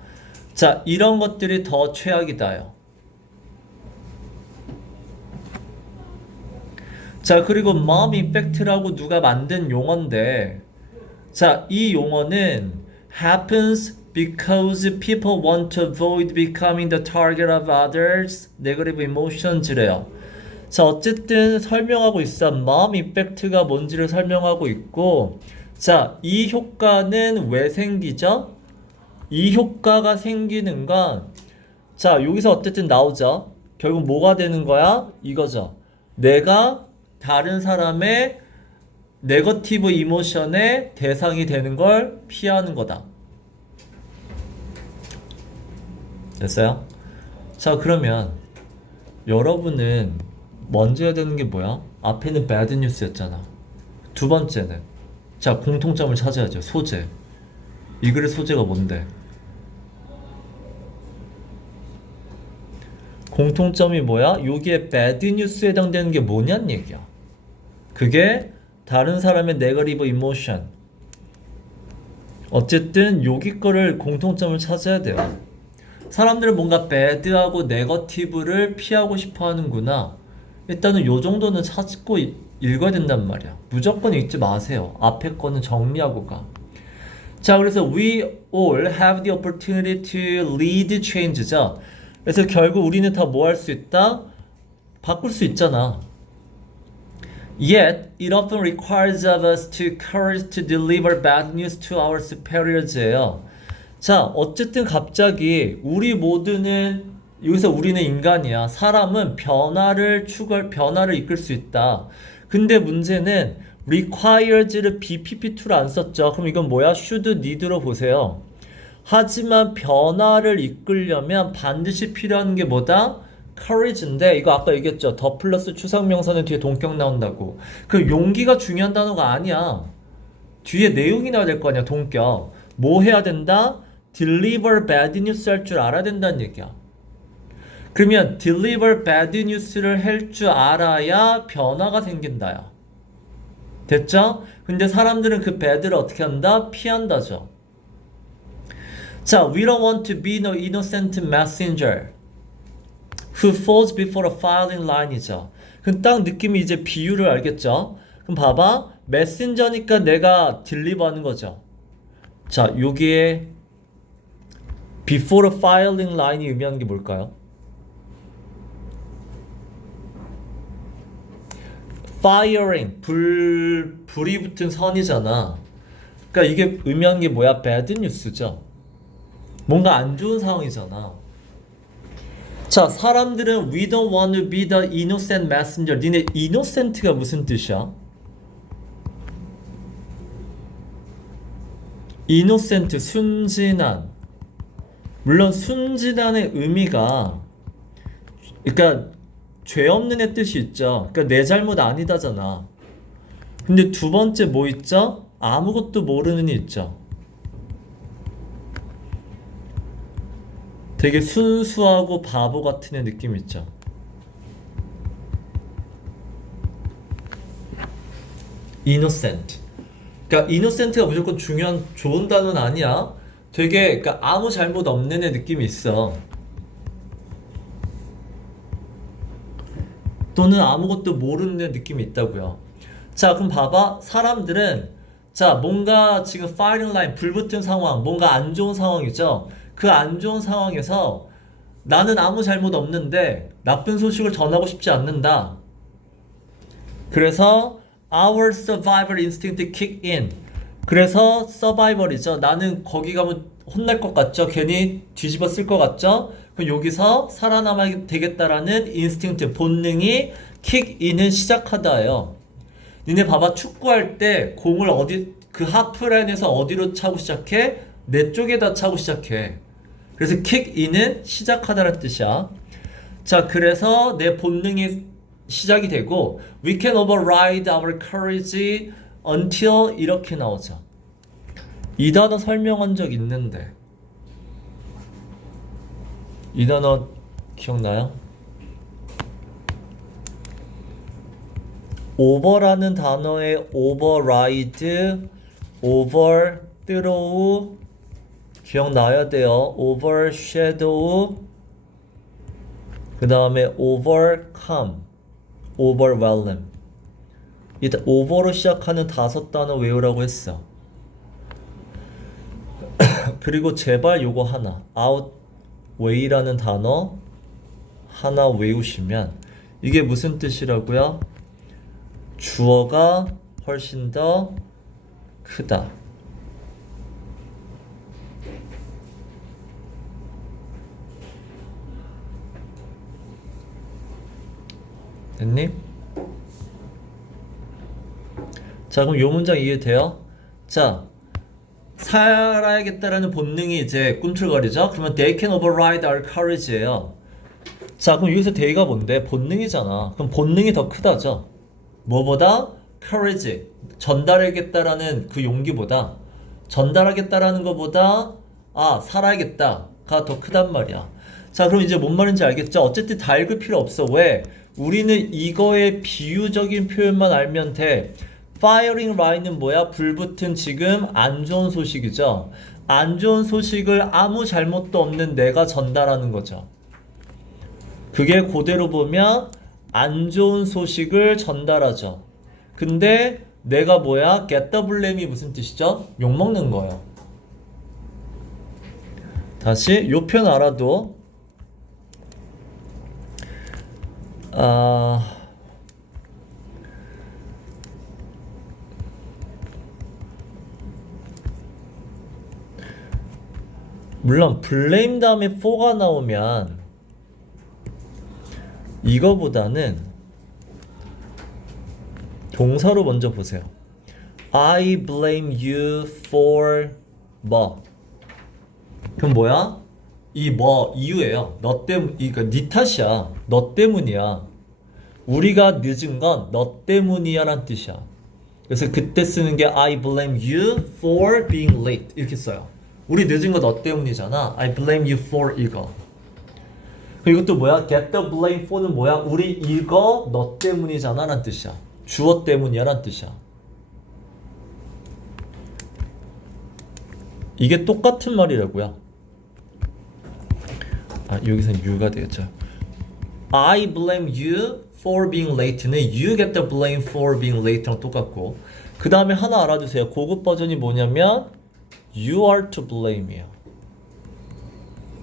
자, 이런 것들이 더 최악이다요. 자, 그리고 mom effect라고 누가 만든 용어인데 자, 이 용어는 happens because people want to avoid becoming the target of others negative emotions래요. 자, 어쨌든 설명하고 있어. mom effect가 뭔지를 설명하고 있고 자, 이 효과는 왜 생기죠? 이 효과가 생기는 건 자, 여기서 어쨌든 나오죠. 결국 뭐가 되는 거야? 이거죠. 내가 다른 사람의 네거티브 이모션의 대상이 되는 걸 피하는 거다. 됐어요? 자, 그러면 여러분은 먼저 해야 되는 게 뭐야? 앞에는 bad news였잖아. 두 번째는 자, 공통점을 찾아야죠. 소재. 이 글의 소재가 뭔데? 공통점이 뭐야? 여기에 bad news에 해당되는 게 뭐냐는 얘기야. 그게 다른 사람의 네거티브 이모션. 어쨌든 여기 거를 공통점을 찾아야 돼요. 사람들은 뭔가 배드하고 네거티브를 피하고 싶어 하는구나. 일단은 요 정도는 찾고 읽어야 된단 말이야. 무조건 읽지 마세요. 앞에 거는 정리하고 가. 자, 그래서 we all have the opportunity to lead change죠. 그래서 결국 우리는 다 뭐 할 수 있다? 바꿀 수 있잖아. Yet, it often requires of us to courage to deliver bad news to our superiors예요. 자, 어쨌든 갑자기 우리 모두는 여기서 우리는 인간이야. 사람은 변화를 이끌 수 있다. 근데 문제는 requires를 BPP2로 안 썼죠. 그럼 이건 뭐야? should, need로 보세요. 하지만 변화를 이끌려면 반드시 필요한 게 뭐다? courage인데 이거 아까 얘기했죠. 더 플러스 추상명사는 뒤에 동격 나온다고. 그 용기가 중요한 단어가 아니야. 뒤에 내용이 나와야 될 거 아니야. 동격. 뭐 해야 된다? deliver bad news 할 줄 알아야 된다는 얘기야. 그러면 deliver bad news를 할 줄 알아야 변화가 생긴다야. 됐죠? 근데 사람들은 그 bad를 어떻게 한다? 피한다죠. 자, we don't want to be no innocent messenger who falls before a filing line이죠. 그럼 딱 느낌이 이제 비유를 알겠죠? 그럼 봐봐. 메신저니까 내가 딜리버하는 거죠. 자, 여기에 before a filing line이 의미하는 게 뭘까요? firing, 불이 붙은 선이잖아. 그러니까 이게 의미하는 게 뭐야? bad news죠. 뭔가 안 좋은 상황이잖아. 자, 사람들은 we don't want to be the innocent messenger. 니네 innocent가 무슨 뜻이야? innocent, 순진한. 물론 순진한의 의미가 그러니까 죄 없는 애 뜻이 있죠. 그러니까 내 잘못 아니다잖아. 근데 두 번째 뭐 있죠? 아무것도 모르는 애 있죠. 되게 순수하고 바보 같은 애 느낌 있죠. innocent. 그러니까 innocent가 무조건 중요한 좋은 단어는 아니야. 되게 그러니까 아무 잘못 없는 애 느낌이 있어. 또는 아무것도 모르는 애 느낌이 있다고요. 자, 그럼 봐봐. 사람들은 자, 뭔가 지금 firing line 불붙은 상황, 뭔가 안 좋은 상황이죠. 그 안 좋은 상황에서 나는 아무 잘못 없는데 나쁜 소식을 전하고 싶지 않는다. 그래서 our survival instinct kick in. 그래서 survival이죠. 나는 거기 가면 혼날 것 같죠? 괜히 뒤집어 쓸 것 같죠? 그럼 여기서 살아남아야 되겠다라는 인스팅트, 본능이 kick in을 시작하다예요. 니네 봐봐. 축구할 때 공을 어디 그 하프라인에서 어디로 차고 시작해? 내 쪽에다 차고 시작해. 그래서 kick in은 시작하다라는 뜻이야. 자, 그래서 내 본능이 시작이 되고 we can override our courage until 이렇게 나오죠. 이 단어 설명한 적 있는데 이 단어 기억나요? over라는 단어의 override, overthrow 기억나야 돼요. overshadow 그 다음에 overcome, overwhelm. 일단 over로 시작하는 5단어 외우라고 했어. 그리고 제발 요거 하나 outweigh라는 단어 하나 외우시면 이게 무슨 뜻이라고요? 주어가 훨씬 더 크다. 됐니? 자, 그럼 요 문장 이해돼요? 자, 살아야겠다라는 본능이 이제 꿈틀거리죠? 그러면 they can override our courage예요. 자, 그럼 여기서 they가 뭔데? 본능이잖아. 그럼 본능이 더 크다죠? 뭐보다? courage. 전달하겠다라는 그 용기보다 전달하겠다라는 것보다 살아야겠다가 더 크단 말이야. 자, 그럼 이제 뭔 말인지 알겠죠? 어쨌든 다 읽을 필요 없어. 왜? 우리는 이거의 비유적인 표현만 알면 돼. firing line은 뭐야? 불붙은 지금 안 좋은 소식이죠. 안 좋은 소식을 아무 잘못도 없는 내가 전달하는 거죠. 그게 그대로 보면 안 좋은 소식을 전달하죠. 근데 내가 뭐야? get the blame이 무슨 뜻이죠? 욕먹는 거예요. 다시 요 편 알아도 물론 blame 다음에 for가 나오면 이거보다는 동사로 먼저 보세요. I blame you for 뭐? 그럼 뭐야? 이 뭐 이유예요. 너 때문, 그러니까 네 탓이야. 너 때문이야. 우리가 늦은 건 너 때문이야 라는 뜻이야. 그래서 그때 쓰는 게 I blame you for being late 이렇게 써요. 우리 늦은 거 너 때문이잖아. I blame you for 이거. 그리고 또 뭐야? Get the blame for는 뭐야? 우리 이거 너 때문이잖아 라는 뜻이야. 주어 때문이야 라는 뜻이야. 이게 똑같은 말이라고요. 여기서는 you가 되겠죠. I blame you for being late는 you get the blame for being late랑 똑같고, 그 다음에 하나 알아두세요. 고급 버전이 뭐냐면 you are to blame이에요.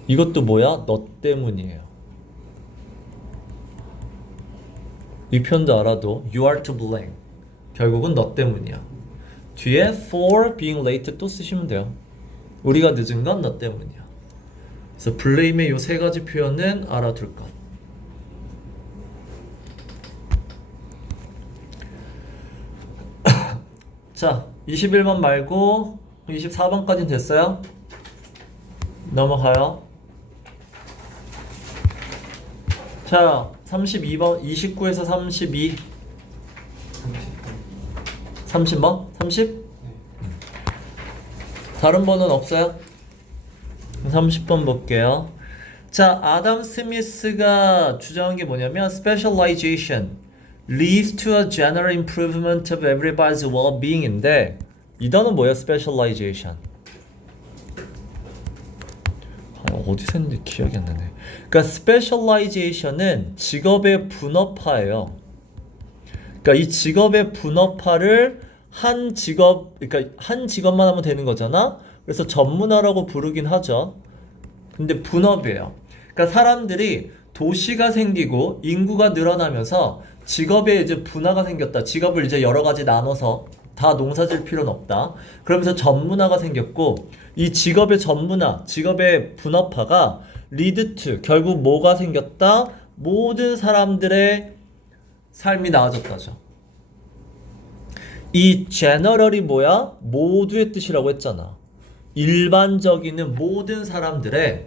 이것도 뭐야? 너 때문이에요. 이 편도 알아도 you are to blame 결국은 너 때문이야. 뒤에 for being late 또 쓰시면 돼요. 우리가 늦은 건 너 때문이야. 그래서 blame의 요 세 가지 표현은 알아둘 것. 자, 21번 말고 24번까지는 됐어요? 넘어가요. 자, 32번, 29에서 32. 30번? 30? 다른 번은 없어요? 30번 볼게요. 자, 아담 스미스가 주장한 게 뭐냐면 specialization leads to a general improvement of everybody's well-being인데, 이 단어는 뭐예요? specialization. 어디서 했는데 기억이 안 나네. 그러니까 specialization은 직업의 분업화예요. 그러니까 이 직업의 분업화를 한 직업, 그러니까 한 직업만 하면 되는 거잖아. 그래서 전문화라고 부르긴 하죠. 근데 분업이에요. 그러니까 사람들이 도시가 생기고 인구가 늘어나면서 직업에 이제 분화가 생겼다. 직업을 이제 여러 가지 나눠서 다 농사질 필요는 없다. 그러면서 전문화가 생겼고, 이 직업의 전문화, 직업의 분업화가 lead to, 결국 뭐가 생겼다? 모든 사람들의 삶이 나아졌다죠. 이 general이 뭐야? 모두의 뜻이라고 했잖아. 일반적인 모든 사람들의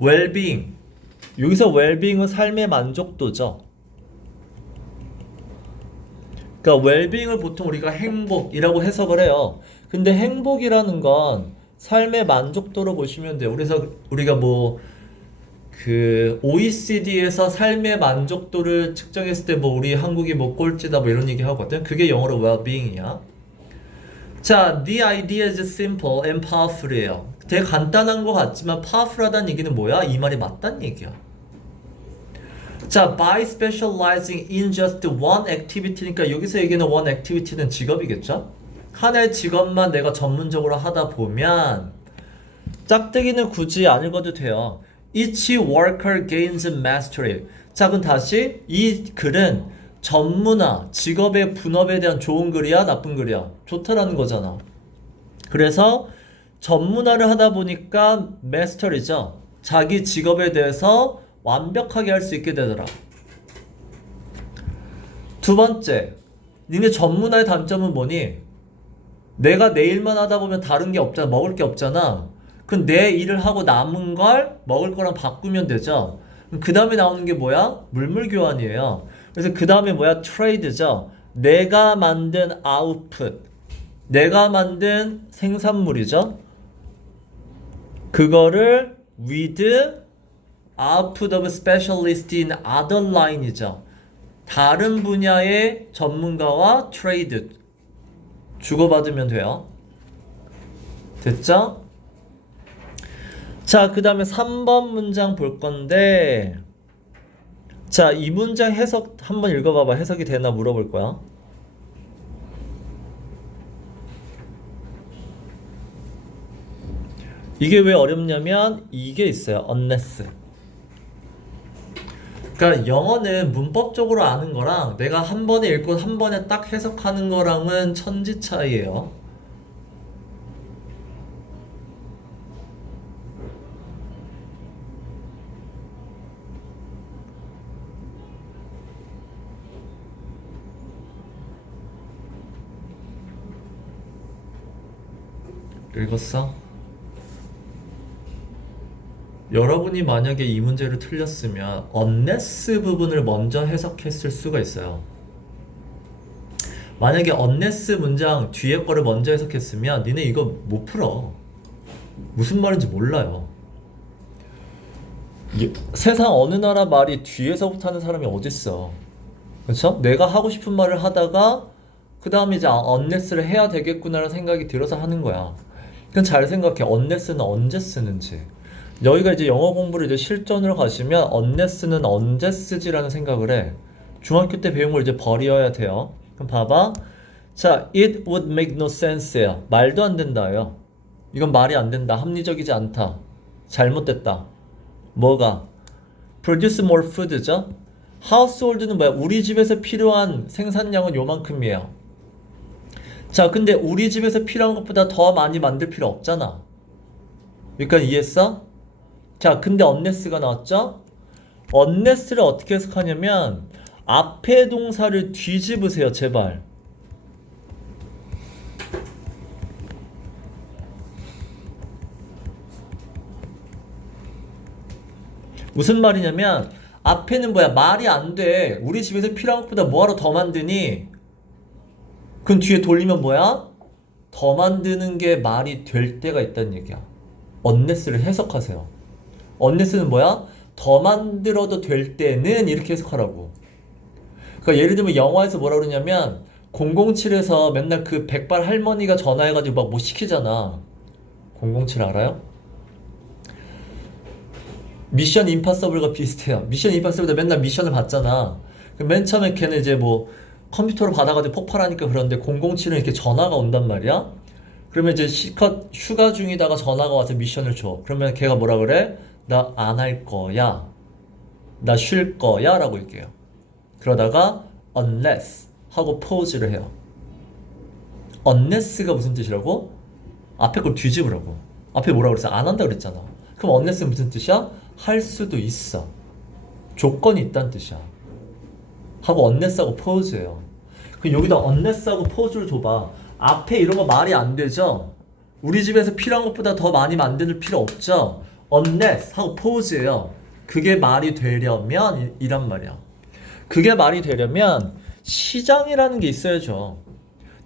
well-being. 여기서 well-being은 삶의 만족도죠. 그러니까 well-being을 보통 우리가 행복이라고 해석을 해요. 근데 행복이라는 건 삶의 만족도로 보시면 돼요. 그래서 우리가 그 OECD에서 삶의 만족도를 측정했을 때 우리 한국이 꼴찌다 이런 얘기 하거든. 그게 영어로 well-being이야. 자, the idea is simple and powerful이에요. 되게 간단한 것 같지만 powerful하다는 얘기는 뭐야? 이 말이 맞다는 얘기야. 자, by specializing in just one activity니까 여기서 얘기하는 one activity는 직업이겠죠? 하나의 직업만 내가 전문적으로 하다 보면 짝대기는 굳이 안 읽어도 돼요. Each worker gains mastery. 자, 그럼 다시 이 글은 전문화, 직업의 분업에 대한 좋은 글이야? 나쁜 글이야? 좋다라는 거잖아. 그래서 전문화를 하다 보니까 mastery죠. 자기 직업에 대해서 완벽하게 할 수 있게 되더라. 두 번째, 니네 전문화의 단점은 뭐니? 내가 내 일만 하다 보면 다른 게 없잖아. 먹을 게 없잖아. 그럼 내 일을 하고 남은 걸 먹을 거랑 바꾸면 되죠. 그 다음에 나오는 게 뭐야? 물물교환이에요. 그래서 그 다음에 뭐야? 트레이드죠. 내가 만든 아웃풋, 내가 만든 생산물이죠. 그거를 with output of specialist in other line이죠. 다른 분야의 전문가와 트레이드, 주고받으면 돼요. 됐죠? 자, 그 다음에 3번 문장 볼 건데, 자, 이 문장 해석 한번 읽어봐봐. 해석이 되나 물어볼 거야. 이게 왜 어렵냐면 이게 있어요. unless. 그러니까 영어는 문법적으로 아는 거랑 내가 한 번에 읽고 한 번에 딱 해석하는 거랑은 천지 차이예요. 읽었어? 여러분이 만약에 이 문제를 틀렸으면 unless 부분을 먼저 해석했을 수가 있어요. 만약에 unless 문장 뒤에 거를 먼저 해석했으면 니네 이거 못 풀어. 무슨 말인지 몰라요. 세상 어느 나라 말이 뒤에서부터 하는 사람이 어딨어. 그렇죠? 내가 하고 싶은 말을 하다가 그 다음에 이제 unless를 해야 되겠구나라는 생각이 들어서 하는 거야. 그럼 잘 생각해. unless는 언제 쓰는지. 너희가 이제 영어 공부를 이제 실전으로 가시면 unless는 언제 쓰지라는 생각을 해. 중학교 때 배운 걸 이제 버려야 돼요. 그럼 봐봐. 자, it would make no sense야. 말도 안 된다요. 이건 말이 안 된다. 합리적이지 않다. 잘못됐다. 뭐가? produce more food죠? household는 뭐야? 우리 집에서 필요한 생산량은 요만큼이에요. 자, 근데 우리 집에서 필요한 것보다 더 많이 만들 필요 없잖아. 그러니까 이해했어? 자, 근데 unless가 나왔죠? unless를 어떻게 해석하냐면 앞에 동사를 뒤집으세요, 제발. 무슨 말이냐면 앞에는 뭐야? 말이 안 돼. 우리 집에서 필요한 것보다 뭐하러 더 만드니? 그럼 뒤에 돌리면 뭐야? 더 만드는 게 말이 될 때가 있다는 얘기야. unless를 해석하세요. unless는 뭐야? 더 만들어도 될 때는 이렇게 해석하라고. 그러니까 예를 들면 영화에서 뭐라 그러냐면 007에서 맨날 그 백발 할머니가 전화해가지고 막 뭐 시키잖아. 007 알아요? 미션 임파서블과 비슷해요. 미션 임파서블도 맨날 미션을 받잖아. 맨 처음에 걔는 이제 뭐 컴퓨터로 받아가지고 폭발하니까 그런데 007은 이렇게 전화가 온단 말이야. 그러면 이제 실컷 휴가 중이다가 전화가 와서 미션을 줘. 그러면 걔가 뭐라 그래? 나 안 할 거야. 나 쉴 거야 라고 얘기해요. 그러다가 unless 하고 pause를 해요. unless가 무슨 뜻이라고? 앞에 걸 뒤집으라고. 앞에 뭐라 그랬어? 안 한다 그랬잖아. 그럼 unless는 무슨 뜻이야? 할 수도 있어. 조건이 있다는 뜻이야. 하고 unless하고 pause예요. 그 여기다 unless하고 pause를 줘봐. 앞에 이런 거 말이 안 되죠? 우리 집에서 필요한 것보다 더 많이 만들 필요 없죠? unless 하고 pause예요. 그게 말이 되려면 이란 말이야. 그게 말이 되려면 시장이라는 게 있어야죠.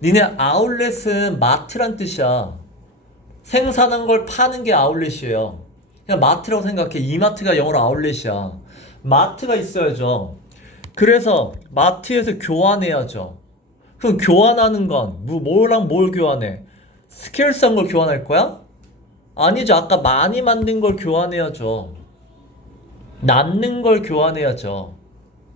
니네 아울렛은 마트란 뜻이야. 생산한 걸 파는 게 아울렛이에요. 그냥 마트라고 생각해. 이마트가 영어로 아울렛이야. 마트가 있어야죠. 그래서 마트에서 교환해야죠. 그럼 교환하는 건 뭐랑 뭘 교환해? 스케일스한 걸 교환할 거야? 아니죠. 아까 많이 만든 걸 교환해야죠. 남는 걸 교환해야죠.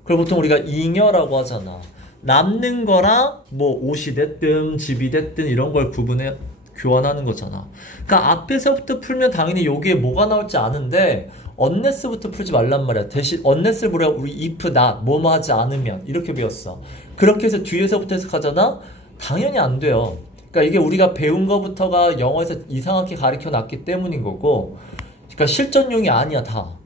그걸 보통 우리가 잉여라고 하잖아. 남는 거랑 뭐 옷이 됐든 집이 됐든 이런 걸 구분해 교환하는 거잖아. 그러니까 앞에서부터 풀면 당연히 여기에 뭐가 나올지 아는데 unless부터 풀지 말란 말이야. 대신 unless를 보려 우리 if not 뭐뭐 하지 않으면 이렇게 배웠어. 그렇게 해서 뒤에서부터 해석하잖아. 당연히 안 돼요. 그러니까 이게 우리가 배운 거부터가 영어에서 이상하게 가르쳐 놨기 때문인 거고, 그러니까 실전용이 아니야 다.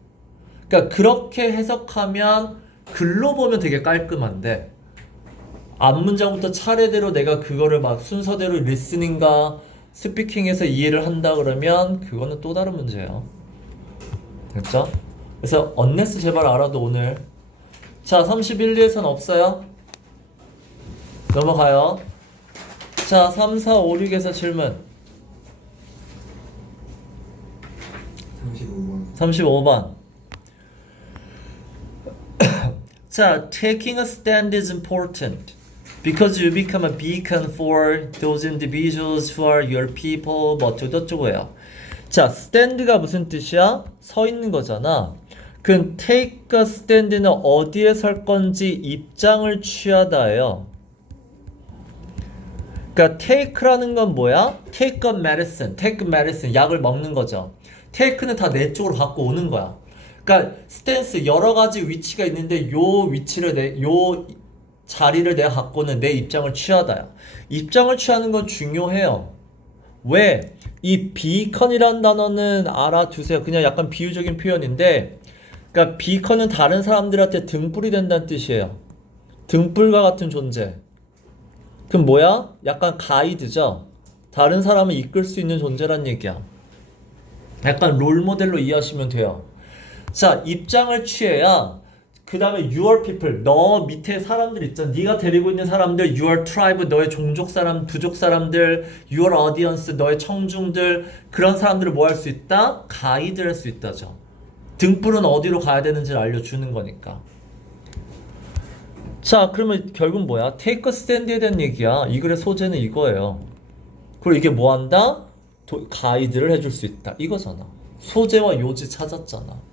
그러니까 그렇게 해석하면 글로 보면 되게 깔끔한데 앞 문장부터 차례대로 내가 그거를 막 순서대로 리스닝과 스피킹해서 이해를 한다 그러면 그거는 또 다른 문제예요. 됐죠? 그래서 unless 제발 알아도 오늘. 자, 31리에선 없어요? 넘어가요. 자, 3, 4, 5, 6에서 질문. 35번. 35번. 자, taking a stand is important. Because you become a beacon for those individuals who are your people. 뭐 어쩌고저쩌고예요. 자, stand가 무슨 뜻이야? 서 있는 거잖아. 그 take a stand는 어디에 설 건지 입장을 취하다예요. 그러니까 take라는 건 뭐야? take a medicine, 약을 먹는 거죠. take는 다 내 쪽으로 갖고 오는 거야. 그러니까 stance 여러 가지 위치가 있는데 요 위치를 요 자리를 내가 갖고는 내 입장을 취하다야. 입장을 취하는 건 중요해요. 왜? 이 비컨이라는 단어는 알아두세요. 그냥 약간 비유적인 표현인데, 그러니까 비컨은 다른 사람들한테 등불이 된다는 뜻이에요. 등불과 같은 존재. 그럼 뭐야? 약간 가이드죠. 다른 사람을 이끌 수 있는 존재란 얘기야. 약간 롤모델로 이해하시면 돼요. 자, 입장을 취해야 그 다음에 your people, 너 밑에 사람들 있잖아. 네가 데리고 있는 사람들, your tribe, 너의 종족 사람, 부족 사람들, your audience, 너의 청중들, 그런 사람들을 뭐 할 수 있다? 가이드할 수 있다죠. 등불은 어디로 가야 되는지를 알려주는 거니까. 자, 그러면 결국 뭐야? take a stand에 대한 얘기야. 이 글의 소재는 이거예요. 그리고 이게 뭐 한다? 가이드를 해줄 수 있다. 이거잖아. 소재와 요지 찾았잖아.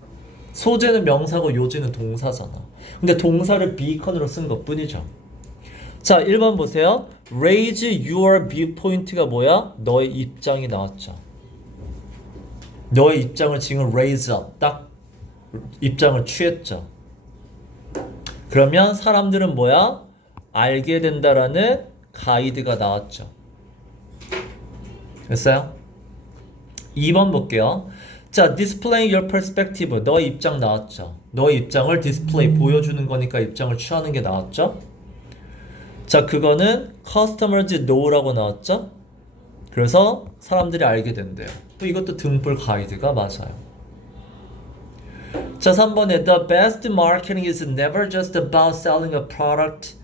소재는 명사고 요지는 동사잖아. 근데 동사를 beacon으로 쓴 것 뿐이죠. 자, 1번 보세요. Raise your viewpoint가 뭐야? 너의 입장이 나왔죠. 너의 입장을 지금 raise up, 딱 입장을 취했죠. 그러면 사람들은 뭐야? 알게 된다라는 가이드가 나왔죠. 됐어요? 2번 볼게요. 자, displaying your perspective. 너의 입장 나왔죠. 너의 입장을 display, 보여주는 거니까 입장을 취하는 게 나왔죠. 자, 그거는 customers know라고 나왔죠. 그래서 사람들이 알게 된대요. 또 이것도 등불 가이드가 맞아요. 자, 3번에 the best marketing is never just about selling a product.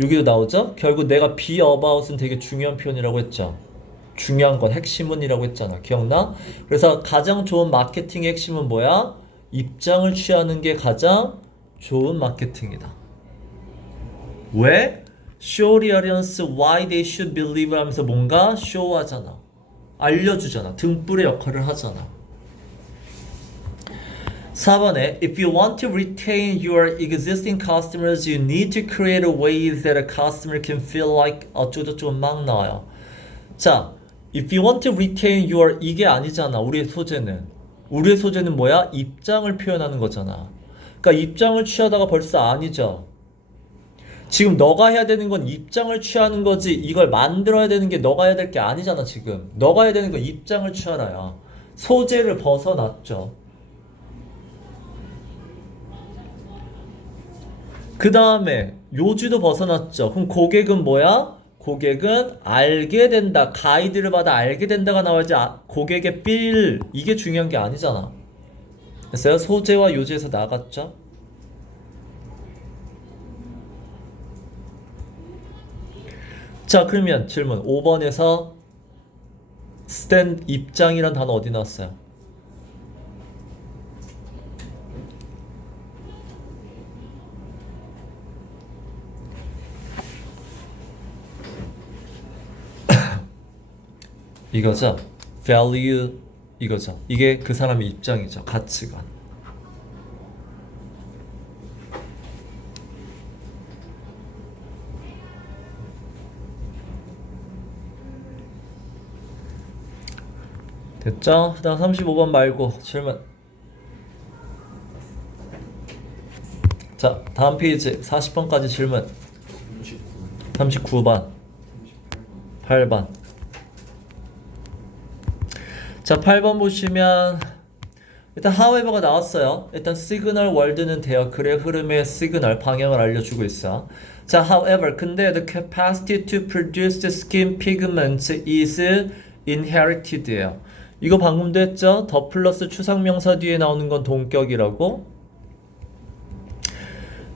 여기도 나오죠. 결국 내가 be about은 되게 중요한 표현이라고 했죠. 중요한 건 핵심은이라고 했잖아. 기억나? 그래서 가장 좋은 마케팅의 핵심은 뭐야? 입장을 취하는 게 가장 좋은 마케팅이다. 왜? Show the audience why they should believe 하면서 뭔가 쇼하잖아. 알려주잖아. 등불의 역할을 하잖아. 4번에 If you want to retain your existing customers, you need to create a way that a customer can feel like 어쩌고저쩌고 막 나와요. 자, If you want to retain your 이게 아니잖아. 우리의 소재는 뭐야? 입장을 표현하는 거잖아. 그러니까 입장을 취하다가 벌써 아니죠. 지금 너가 해야 되는 건 입장을 취하는 거지 이걸 만들어야 되는 게 너가 해야 될 게 아니잖아. 지금 너가 해야 되는 건 입장을 취하라야. 소재를 벗어났죠. 그 다음에 요지도 벗어났죠. 그럼 고객은 뭐야? 고객은 알게 된다. 가이드를 받아 알게 된다가 나와야지 고객의 feel 이게 중요한 게 아니잖아. 됐어요? 소재와 요지에서 나갔죠. 자, 그러면 질문 5번에서 stand 입장이란 단어 어디 나왔어요? 이거죠. value 이거죠. 이게 그 사람의 입장이죠. 가치관. 됐죠? 그다음 35번 말고 질문. 자, 다음 페이지 40번까지 질문. 39번 8번. 자, 8번 보시면 일단 however가 나왔어요. 일단 시그널 월드는 돼요. 글의 흐름의 시그널 방향을 알려주고 있어. 자, however 근데 the capacity to produce the skin pigment is inherited예요. 이거 방금도 했죠. 더 플러스 추상명사 뒤에 나오는 건 동격이라고.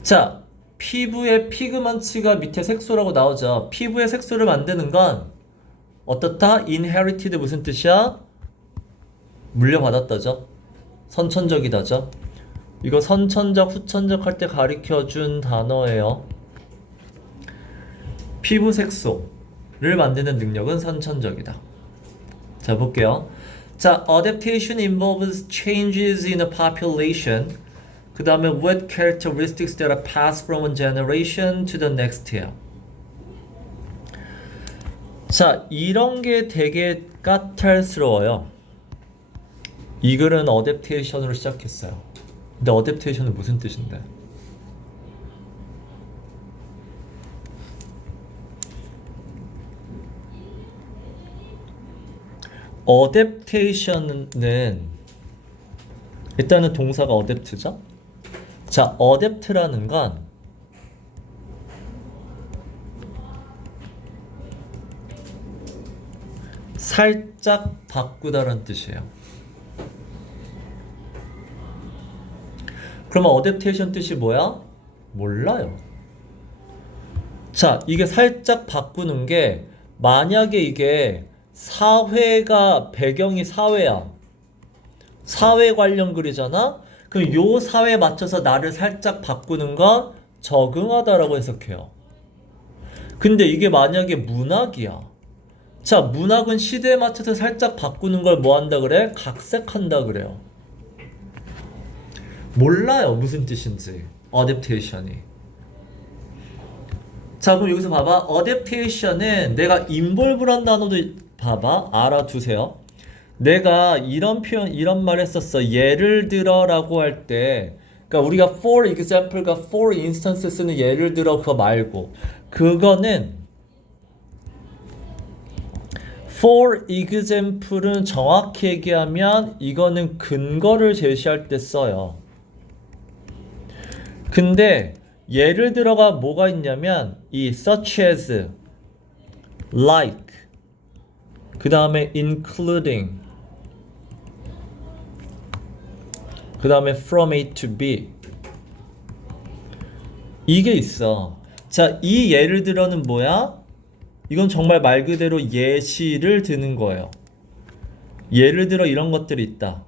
자, 피부의 피그먼트가 밑에 색소라고 나오죠. 피부의 색소를 만드는 건 어떻다? inherited 무슨 뜻이야? 물려받았다죠. 선천적이다죠. 이거 선천적, 후천적 할 때 가르쳐준 단어예요. 피부 색소를 만드는 능력은 선천적이다. 자, 볼게요. 자, adaptation involves changes in a population. 그 다음에 what characteristics that are passed from one generation to the next year. 자, 이런 게 되게 까탈스러워요. 이 글은 어댑테이션으로 시작했어요. 근데 어댑테이션은 무슨 뜻인데? 어댑테이션은 일단은 동사가 어댑트죠? 자, 어댑트라는 건 살짝 바꾸다라는 뜻이에요. 그러면 어댑테이션 뜻이 뭐야? 몰라요. 자, 이게 살짝 바꾸는 게 만약에 이게 사회가 배경이 사회야. 사회 관련 글이잖아? 그럼 요 사회에 맞춰서 나를 살짝 바꾸는 건 적응하다라고 해석해요. 근데 이게 만약에 문학이야. 자, 문학은 시대에 맞춰서 살짝 바꾸는 걸 뭐 한다 그래? 각색한다 그래요. 몰라요, 무슨 뜻인지. 어댑테이션이. 자, 그럼 여기서 봐봐. 어댑테이션은 내가 involve란 단어도 봐봐. 알아두세요. 내가 이런 표현, 이런 말 했었어. 예를 들어라고 할 때, 그러니까 우리가 for example과 for instance 쓰는 예를 들어 그거 말고, 그거는 for example은 정확히 얘기하면 이거는 근거를 제시할 때 써요. 근데 예를 들어가 뭐가 있냐면 이 such as, like, 그 다음에 including, 그 다음에 from A to B, 이게 있어. 자, 이 예를 들어는 뭐야? 이건 정말 말 그대로 예시를 드는 거예요. 예를 들어 이런 것들이 있다.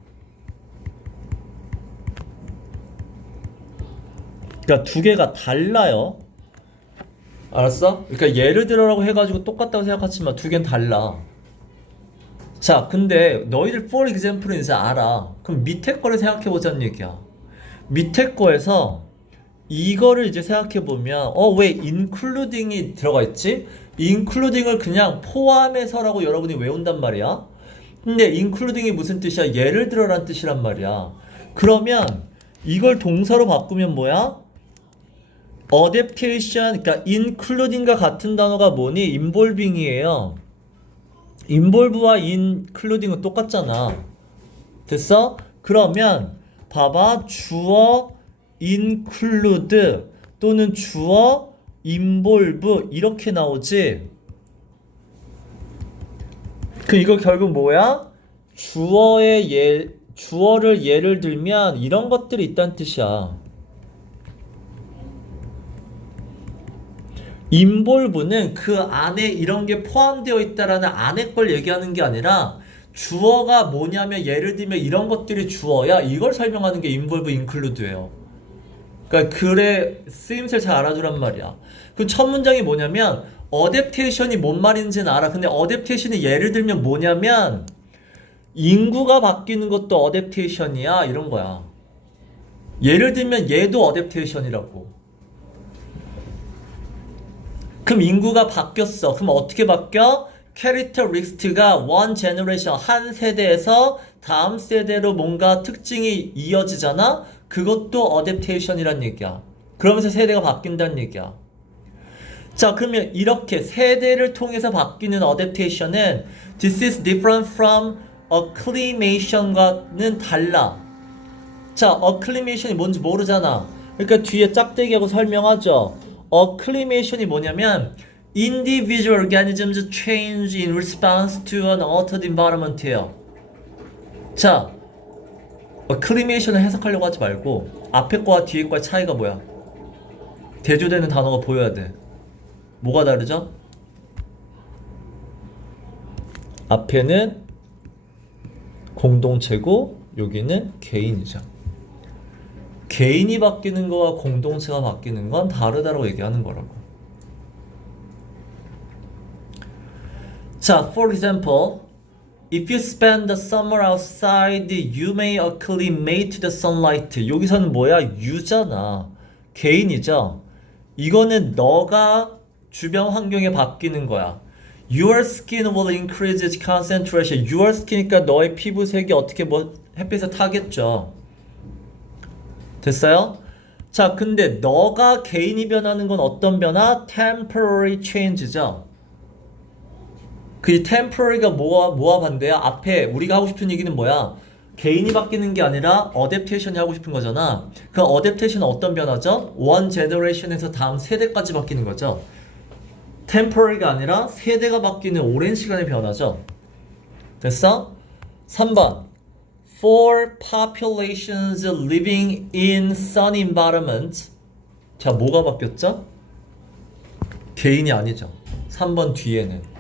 그러니까 두 개가 달라요. 알았어? 그러니까 예를 들어라고 해가지고 똑같다고 생각하지만 두 개는 달라. 자, 근데 너희들 for example은 이제 알아. 그럼 밑에 거를 생각해보자는 얘기야. 밑에 거에서 이거를 이제 생각해보면 왜 including이 들어가 있지? including을 그냥 포함해서라고 여러분이 외운단 말이야. 근데 including이 무슨 뜻이야? 예를 들어란 뜻이란 말이야. 그러면 이걸 동사로 바꾸면 뭐야? adaptation, 그러니까 including과 같은 단어가 뭐니? involving이에요. involve와 including은 똑같잖아. 됐어? 그러면 봐봐. 주어 include 또는 주어 involve 이렇게 나오지. 그 이거 결국 뭐야? 주어를 예를 들면 이런 것들이 있다는 뜻이야. involve는 그 안에 이런 게 포함되어 있다라는 안에 걸 얘기하는 게 아니라 주어가 뭐냐면 예를 들면 이런 것들이 주어야. 이걸 설명하는 게 involve, include예요. 그러니까 글의 쓰임새를 잘 알아두란 말이야. 그 첫 문장이 뭐냐면 adaptation이 뭔 말인지는 알아. 근데 adaptation이 예를 들면 뭐냐면 인구가 바뀌는 것도 adaptation이야 이런 거야. 예를 들면 얘도 adaptation이라고. 그럼 인구가 바뀌었어. 그럼 어떻게 바뀌어? characteristic가 one generation, 한 세대에서 다음 세대로 뭔가 특징이 이어지잖아? 그것도 adaptation이란 얘기야. 그러면서 세대가 바뀐다는 얘기야. 자, 그러면 이렇게 세대를 통해서 바뀌는 adaptation은 this is different from acclimation과는 달라. 자, acclimation이 뭔지 모르잖아. 그러니까 뒤에 짝대기하고 설명하죠. acclimation이 뭐냐면 individual organisms change in response to an altered environment예요. 자, acclimation을 해석하려고 하지 말고 앞에 거와 뒤에 거의 차이가 뭐야? 대조되는 단어가 보여야 돼. 뭐가 다르죠? 앞에는 공동체고 여기는 개인이죠. 개인이 바뀌는 거와 공동체가 바뀌는 건 다르다고 얘기하는 거라고. 자, for example, if you spend the summer outside, you may acclimate to the sunlight. 여기서는 뭐야? you잖아. 개인이죠. 이거는 너가 주변 환경에 바뀌는 거야. Your skin will increase its concentration. Your skin이니까 너의 피부색이 어떻게 뭐 햇빛에 타겠죠. 됐어요? 자, 근데 너가 개인이 변하는 건 어떤 변화? temporary change죠. 그 temporary가 뭐와 반대야? 앞에 우리가 하고 싶은 얘기는 뭐야? 개인이 바뀌는 게 아니라 adaptation이 하고 싶은 거잖아. 그 adaptation은 어떤 변화죠? one generation에서 다음 세대까지 바뀌는 거죠. temporary가 아니라 세대가 바뀌는 오랜 시간의 변화죠. 됐어? 3번. For populations living in sun environment. 자, 뭐가 바뀌었죠? 개인이 아니죠. 3번 뒤에는.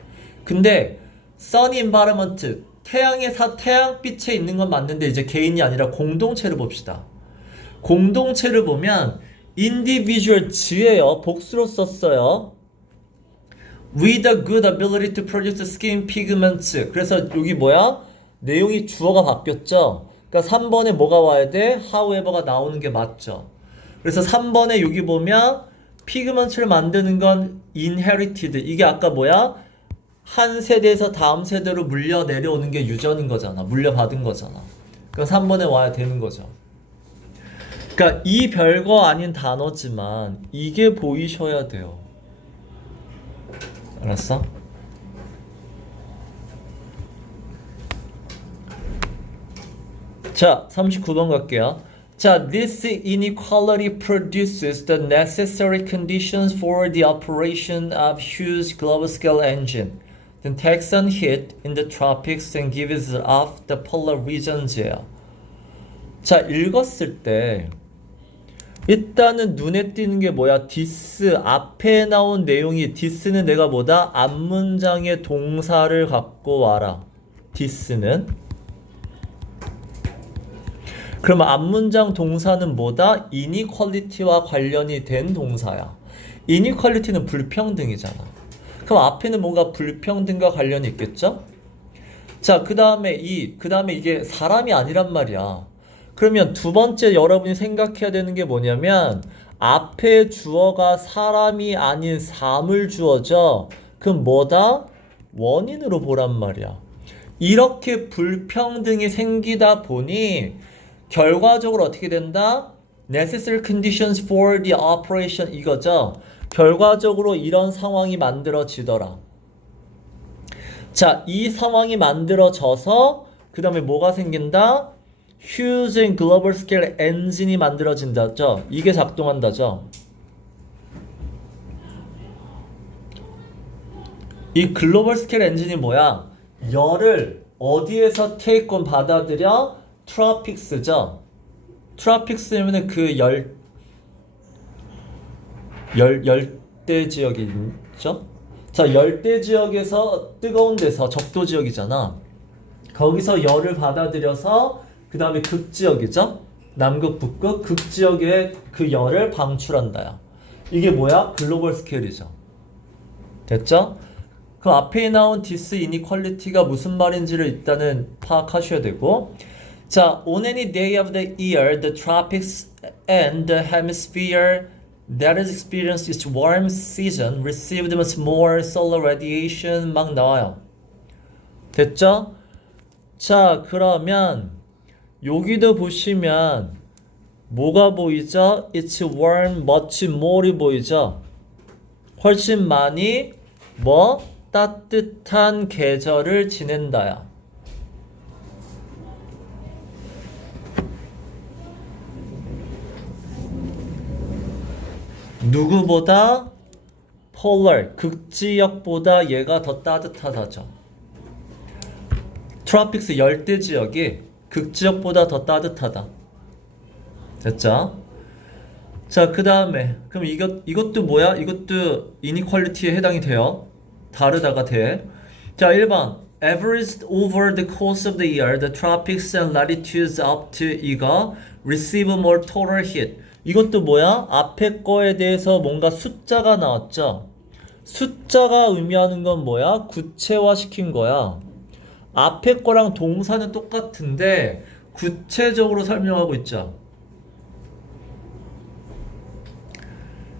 근데 sun environment, 태양빛에 있는 건 맞는데 이제 개인이 아니라 공동체를 봅시다. 공동체를 보면 individual 지예요. 복수로 썼어요. With a good ability to produce skin pigments. 그래서 여기 뭐야? 내용이 주어가 바뀌었죠. 그러니까 3번에 뭐가 와야 돼? however가 나오는 게 맞죠. 그래서 3번에 여기 보면 피그먼트를 만드는 건 inherited. 이게 아까 뭐야? 한 세대에서 다음 세대로 물려 내려오는 게 유전인 거잖아. 물려받은 거잖아. 그러니까 3번에 와야 되는 거죠. 그러니까 이 별거 아닌 단어지만 이게 보이셔야 돼요. 알았어? 자, 39번 갈게요. 자, this inequality produces the necessary conditions for the operation of huge global scale engine. Then takes on heat in the tropics and gives off the polar regions예요. 자, 읽었을 때 일단은 눈에 띄는 게 뭐야? this 앞에 나온 내용이 this는 내가 뭐다? 앞문장의 동사를 갖고 와라. this는 그러면 앞문장 동사는 뭐다? inequality와 관련이 된 동사야. inequality는 불평등이잖아. 그럼 앞에는 뭔가 불평등과 관련이 있겠죠? 자, 그 다음에 이게 사람이 아니란 말이야. 그러면 두 번째 여러분이 생각해야 되는 게 뭐냐면 앞에 주어가 사람이 아닌 사물 주어죠. 그럼 뭐다? 원인으로 보란 말이야. 이렇게 불평등이 생기다 보니 결과적으로 어떻게 된다? Necessary conditions for the operation 이거죠. 결과적으로 이런 상황이 만들어지더라. 자, 이 상황이 만들어져서 그 다음에 뭐가 생긴다? Huge and global scale engine이 만들어진다죠. 이게 작동한다죠. 이 글로벌 스케일 엔진이 뭐야? 열을 어디에서 take on 받아들여? 트로픽스죠. 트로픽스면 그 열대 지역이죠. 자, 열대 지역에서 뜨거운 데서 적도 지역이잖아. 거기서 열을 받아들여서 그 다음에 극지역이죠. 남극, 북극, 극지역에 그 열을 방출한다야. 이게 뭐야? 글로벌 스케일이죠. 됐죠? 그 앞에 나온 this inequality가 무슨 말인지를 일단은 파악하셔야 되고, 자, on any day of the year, the tropics and the hemisphere that has experienced its warm season received much more solar radiation 막 나와요. 됐죠? 자, 그러면 여기도 보시면 뭐가 보이죠? It's warm, much more이 보이죠? 훨씬 많이 뭐? 따뜻한 계절을 지낸다야. 누구보다? polar, 극지역보다 얘가 더 따뜻하다죠. 트로픽스 열대 지역이 극지역보다 더 따뜻하다. 됐죠? 자, 그 다음에 그럼 이것도 뭐야? 이것도 이니퀄리티에 해당이 돼요. 다르다가 돼. 자, 1번 averaged over the course of the year, the tropics and latitudes up to 이거 receive more total heat. 이것도 뭐야? 앞에 거에 대해서 뭔가 숫자가 나왔죠. 숫자가 의미하는 건 뭐야? 구체화시킨 거야. 앞에 거랑 동사는 똑같은데 구체적으로 설명하고 있죠.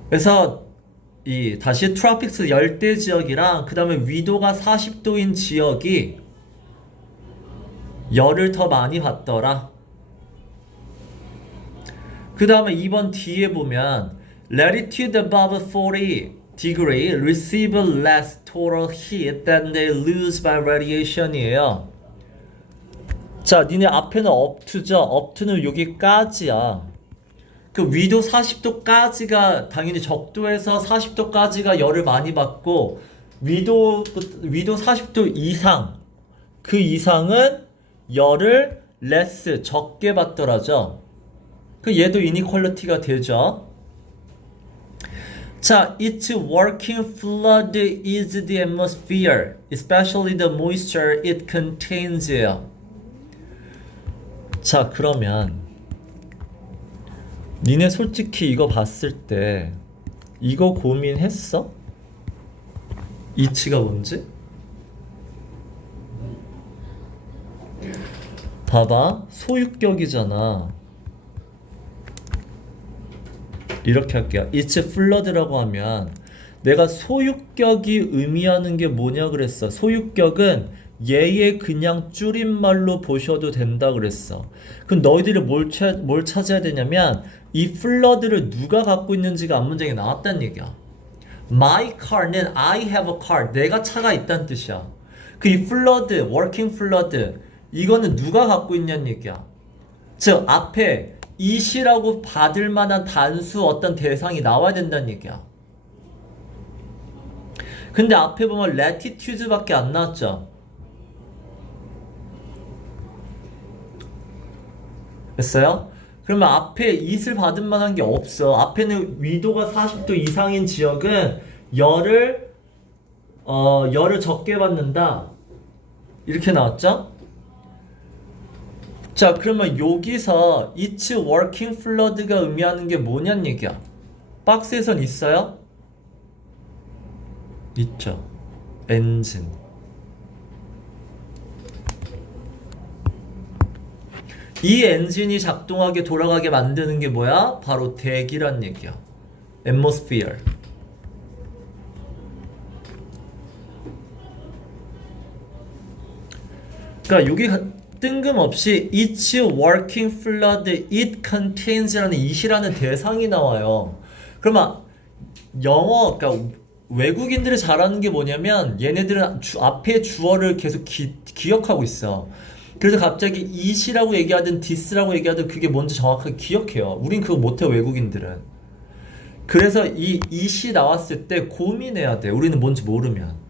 그래서 이 다시 트로픽스 열대 지역이랑 그 다음에 위도가 40도인 지역이 열을 더 많이 받더라. 그 다음에 2번 뒤에 보면 latitude above 40 degree receive less total heat than they lose by radiation이에요. 자, 니네 앞에는 up to죠. up to는 여기까지야. 그 위도 40도까지가 당연히 적도에서 40도까지가 열을 많이 받고 위도 40도 이상 그 이상은 열을 less 적게 받더라죠. 그 얘도 이니퀄리티가 되죠. 자, its working fluid is the atmosphere, especially the moisture it contains. 자, 그러면 니네 솔직히 이거 봤을 때 이거 고민했어? 이치가 뭔지? 봐봐, 소유격이잖아. 이렇게 할게요. It's flood라고 하면 내가 소유격이 의미하는 게 뭐냐 그랬어. 소유격은 얘의 그냥 줄임말로 보셔도 된다 그랬어. 그럼 너희들이 뭘 찾아야 되냐면 이 flood를 누가 갖고 있는지가 앞문장에 나왔다는 얘기야. My car는 I have a car. 내가 차가 있다는 뜻이야. 그 이 flood, working flood 이거는 누가 갖고 있냐는 얘기야. 즉 앞에 이시라고 받을 만한 단수 어떤 대상이 나와야 된다는 얘기야. 근데 앞에 보면 latitude밖에 안 나왔죠. 됐어요? 그러면 앞에 it을 받을 만한 게 없어. 앞에는 위도가 40도 이상인 지역은 열을 적게 받는다. 이렇게 나왔죠? 자, 그러면 여기서 it's working flood가 의미하는 게 뭐냐는 얘기야. 박스에선 있어요? 있죠. 엔진. 이 엔진이 작동하게 돌아가게 만드는 게 뭐야? 바로 대기란 얘기야. atmosphere. 그러니까 여기 뜬금없이 it's working flood it contains라는 it이라는 대상이 나와요. 그러면 영어, 그러니까 외국인들이 잘하는 게 뭐냐면 얘네들은 앞에 주어를 계속 기억하고 있어. 그래서 갑자기 it이라고 얘기하든 this라고 얘기하든 그게 뭔지 정확하게 기억해요. 우린 그거 못해, 외국인들은. 그래서 이 it이 나왔을 때 고민해야 돼. 우리는 뭔지 모르면.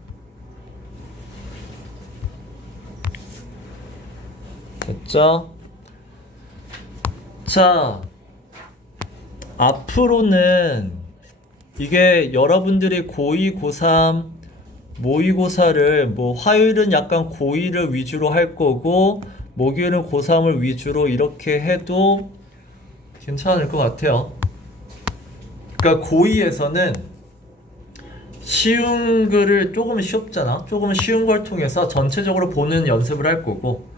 됐죠? 자, 앞으로는 이게 여러분들이 고2, 고3, 모의고사를 뭐 화요일은 약간 고2를 위주로 할 거고 목요일은 고3을 위주로 이렇게 해도 괜찮을 것 같아요. 그러니까 고2에서는 쉬운 글을 조금 쉬웠잖아. 조금 쉬운 걸 통해서 전체적으로 보는 연습을 할 거고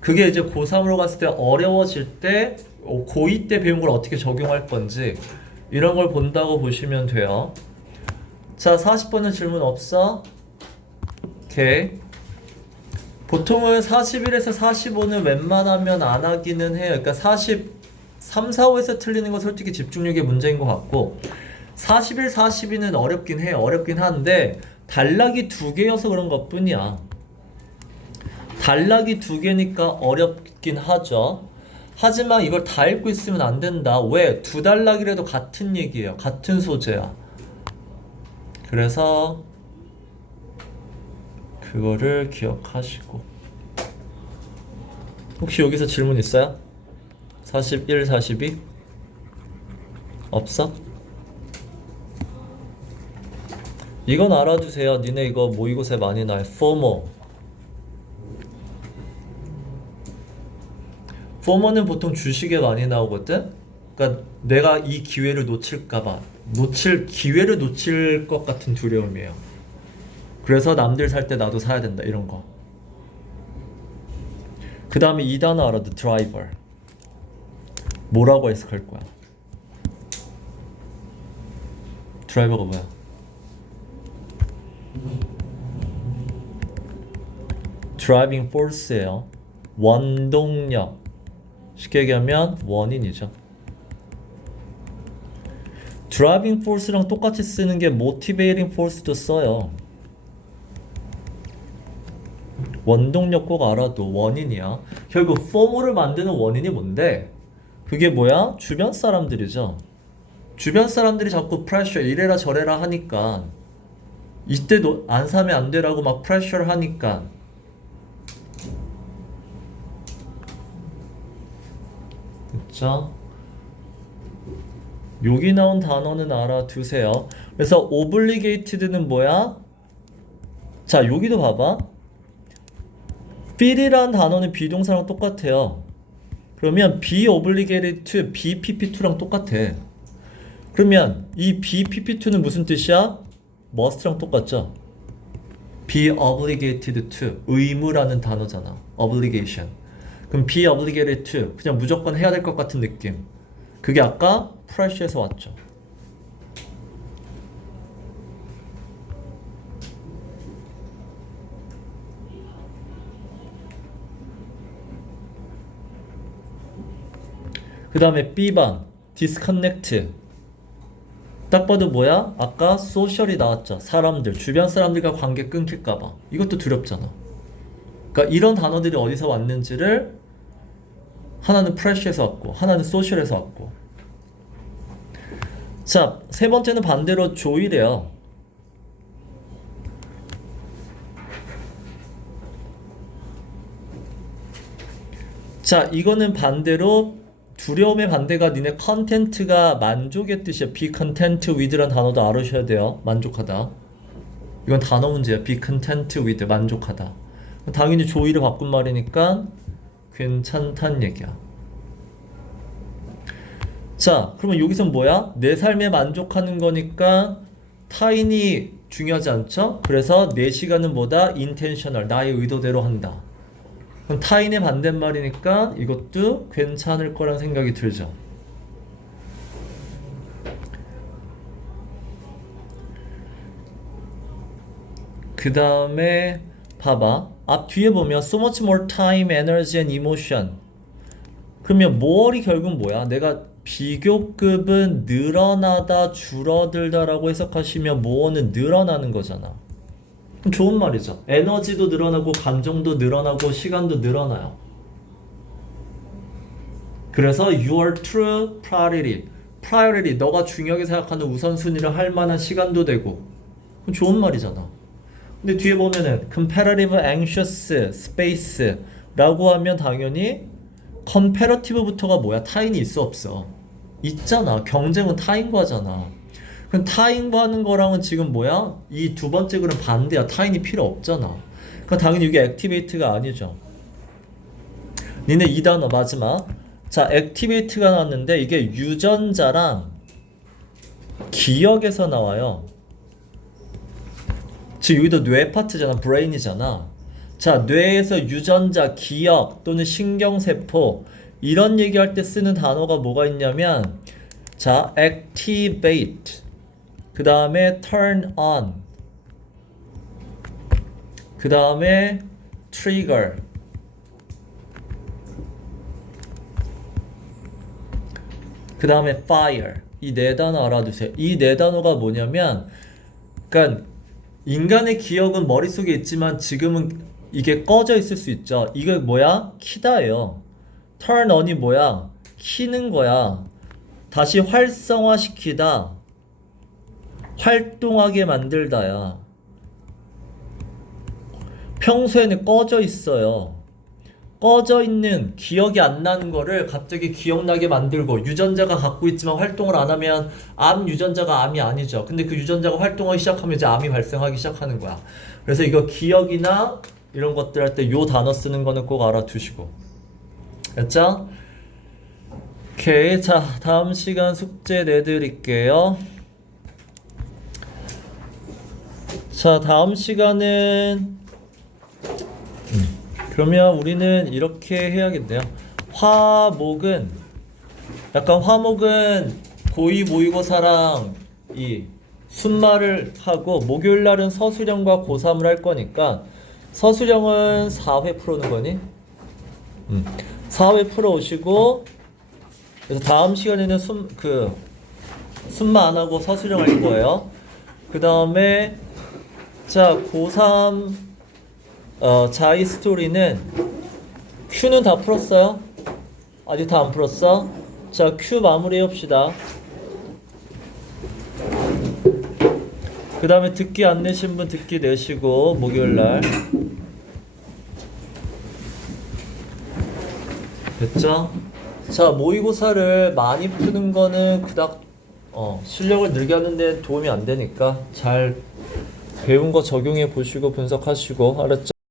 그게 이제 고3으로 갔을 때 어려워질 때 고2 때 배운 걸 어떻게 적용할 건지 이런 걸 본다고 보시면 돼요. 자, 40번은 질문 없어? 오케이. 보통은 41에서 45는 웬만하면 안 하기는 해요. 그러니까 43, 4, 5에서 틀리는 건 솔직히 집중력의 문제인 것 같고 41, 42는 어렵긴 해요. 어렵긴 한데 단락이 2개여서 그런 것 뿐이야. 단락이 2개니까 어렵긴 하죠. 하지만 이걸 다 읽고 있으면 안 된다. 왜? 2단락이라도 같은 얘기예요. 같은 소재야. 그래서 그거를 기억하시고. 혹시 여기서 질문 있어요? 41, 42? 없어? 이건 알아두세요. 니네 이거 모의고사에 많이 나와요. FOMO. FOMO는 보통 주식에 많이 나오거든? 그러니까 내가 이 기회를 놓칠까봐 기회를 놓칠 것 같은 두려움이에요. 그래서 남들 살 때 나도 사야 된다 이런 거. 그 다음에 이 단어 알아? The driver. 뭐라고 해석할 거야? 드라이버가 뭐야? driving force예요. 원동력. 쉽게 얘기하면 원인이죠. driving force랑 똑같이 쓰는 게 motivating force도 써요. 원동력 꼭 알아도 원인이야. 결국 FOMO를 만드는 원인이 뭔데? 그게 뭐야? 주변 사람들이죠. 주변 사람들이 자꾸 프레셔 이래라 저래라 하니까 이때도 안 사면 안 되라고 막 프레셔를 하니까 그쵸? 여기 나온 단어는 알아두세요. 그래서 obligated는 뭐야? 자 여기도 봐봐. feel이란 단어는 비동사랑 똑같아요. 그러면 be obligated to be pp2랑 똑같아. 그러면 이 be pp2는 무슨 뜻이야? must랑 똑같죠? be obligated to 의무라는 단어잖아. obligation. 그럼 be obligated to 그냥 무조건 해야 될 것 같은 느낌. 그게 아까 pressure에서 왔죠. 그 다음에 B번 disconnect. 딱 봐도 뭐야? 아까 social이 나왔죠. 사람들, 주변 사람들과 관계 끊길까봐. 이것도 두렵잖아. 그러니까 이런 단어들이 어디서 왔는지를 하나는 pressure에서 왔고 하나는 social에서 왔고. 자, 세 번째는 반대로 joy래요. 자, 이거는 반대로 두려움의 반대가 니네 컨텐트가 만족의 뜻이야. be content with라는 단어도 알으셔야 돼요. 만족하다. 이건 단어 문제야. be content with 만족하다. 당연히 조이를 바꾼 말이니까 괜찮단 얘기야. 자, 그러면 여기선 뭐야? 내 삶에 만족하는 거니까 타인이 중요하지 않죠? 그래서 내 시간은 뭐다? intentional, 나의 의도대로 한다. 그럼 타인의 반대말이니까 이것도 괜찮을 거란 생각이 들죠. 그 다음에 봐봐. 앞 뒤에 보면 so much more time, energy and emotion. 그러면 more이 결국 뭐야? 내가 비교급은 늘어나다, 줄어들다 라고 해석하시면 more는 늘어나는 거잖아. 좋은 말이죠. 에너지도 늘어나고 감정도 늘어나고 시간도 늘어나요. 그래서 your true priority 너가 중요하게 생각하는 우선순위를 할 만한 시간도 되고 좋은 말이잖아. 근데 뒤에 보면은 comparative anxious space 라고 하면 당연히 comparative부터가 뭐야? 타인이 있어 없어? 있잖아. 경쟁은 타인과 하잖아. 그럼 타인과 하는 거랑은 지금 뭐야? 이 두 번째 글은 반대야. 타인이 필요 없잖아. 그러니까 당연히 이게 activate가 아니죠. 니네 이 단어 마지막. 자, activate가 나왔는데 이게 유전자랑 기억에서 나와요. 지금 여기도 뇌 파트잖아. brain이잖아. 자, 뇌에서 유전자, 기억 또는 신경세포 이런 얘기할 때 쓰는 단어가 뭐가 있냐면 자, activate 그 다음에 turn on 그 다음에 trigger 그 다음에 fire 이 네 단어 알아두세요. 이 네 단어가 뭐냐면 그러니까 인간의 기억은 머릿속에 있지만 지금은 이게 꺼져 있을 수 있죠. 이게 뭐야? 키다예요. turn on이 뭐야? 키는 거야. 다시 활성화시키다. 활동하게 만들다야. 평소에는 꺼져 있어요. 꺼져 있는 기억이 안 나는 거를 갑자기 기억나게 만들고 유전자가 갖고 있지만 활동을 안 하면 암 유전자가 암이 아니죠. 근데 그 유전자가 활동하기 시작하면 이제 암이 발생하기 시작하는 거야. 그래서 이거 기억이나 이런 것들 할 때 요 단어 쓰는 거는 꼭 알아두시고. 됐죠? 오케이. 자, 다음 시간 숙제 내드릴게요. 자, 다음 시간은 그러면 우리는 이렇게 해야겠네요. 화목은 약간 화목은 고2 모의고사랑 이 순말을 하고 목요일 날은 서술형과 고3을 할 거니까 서술형은 4회 풀어오는 거니? 4회 풀어 오시고 그래서 다음 시간에는 순마 안 하고 서술형 할 거예요. 그 다음에 자 고3 자이 스토리는 Q는 다 풀었어요? 아직 다 안 풀었어? 자 Q 마무리 해봅시다. 그 다음에 듣기 안 내신 분 듣기 내시고 목요일날 됐죠? 자 모의고사를 많이 푸는 거는 그닥 실력을 늘게 하는 데 도움이 안 되니까 잘 배운 거 적용해 보시고 분석하시고 알았죠?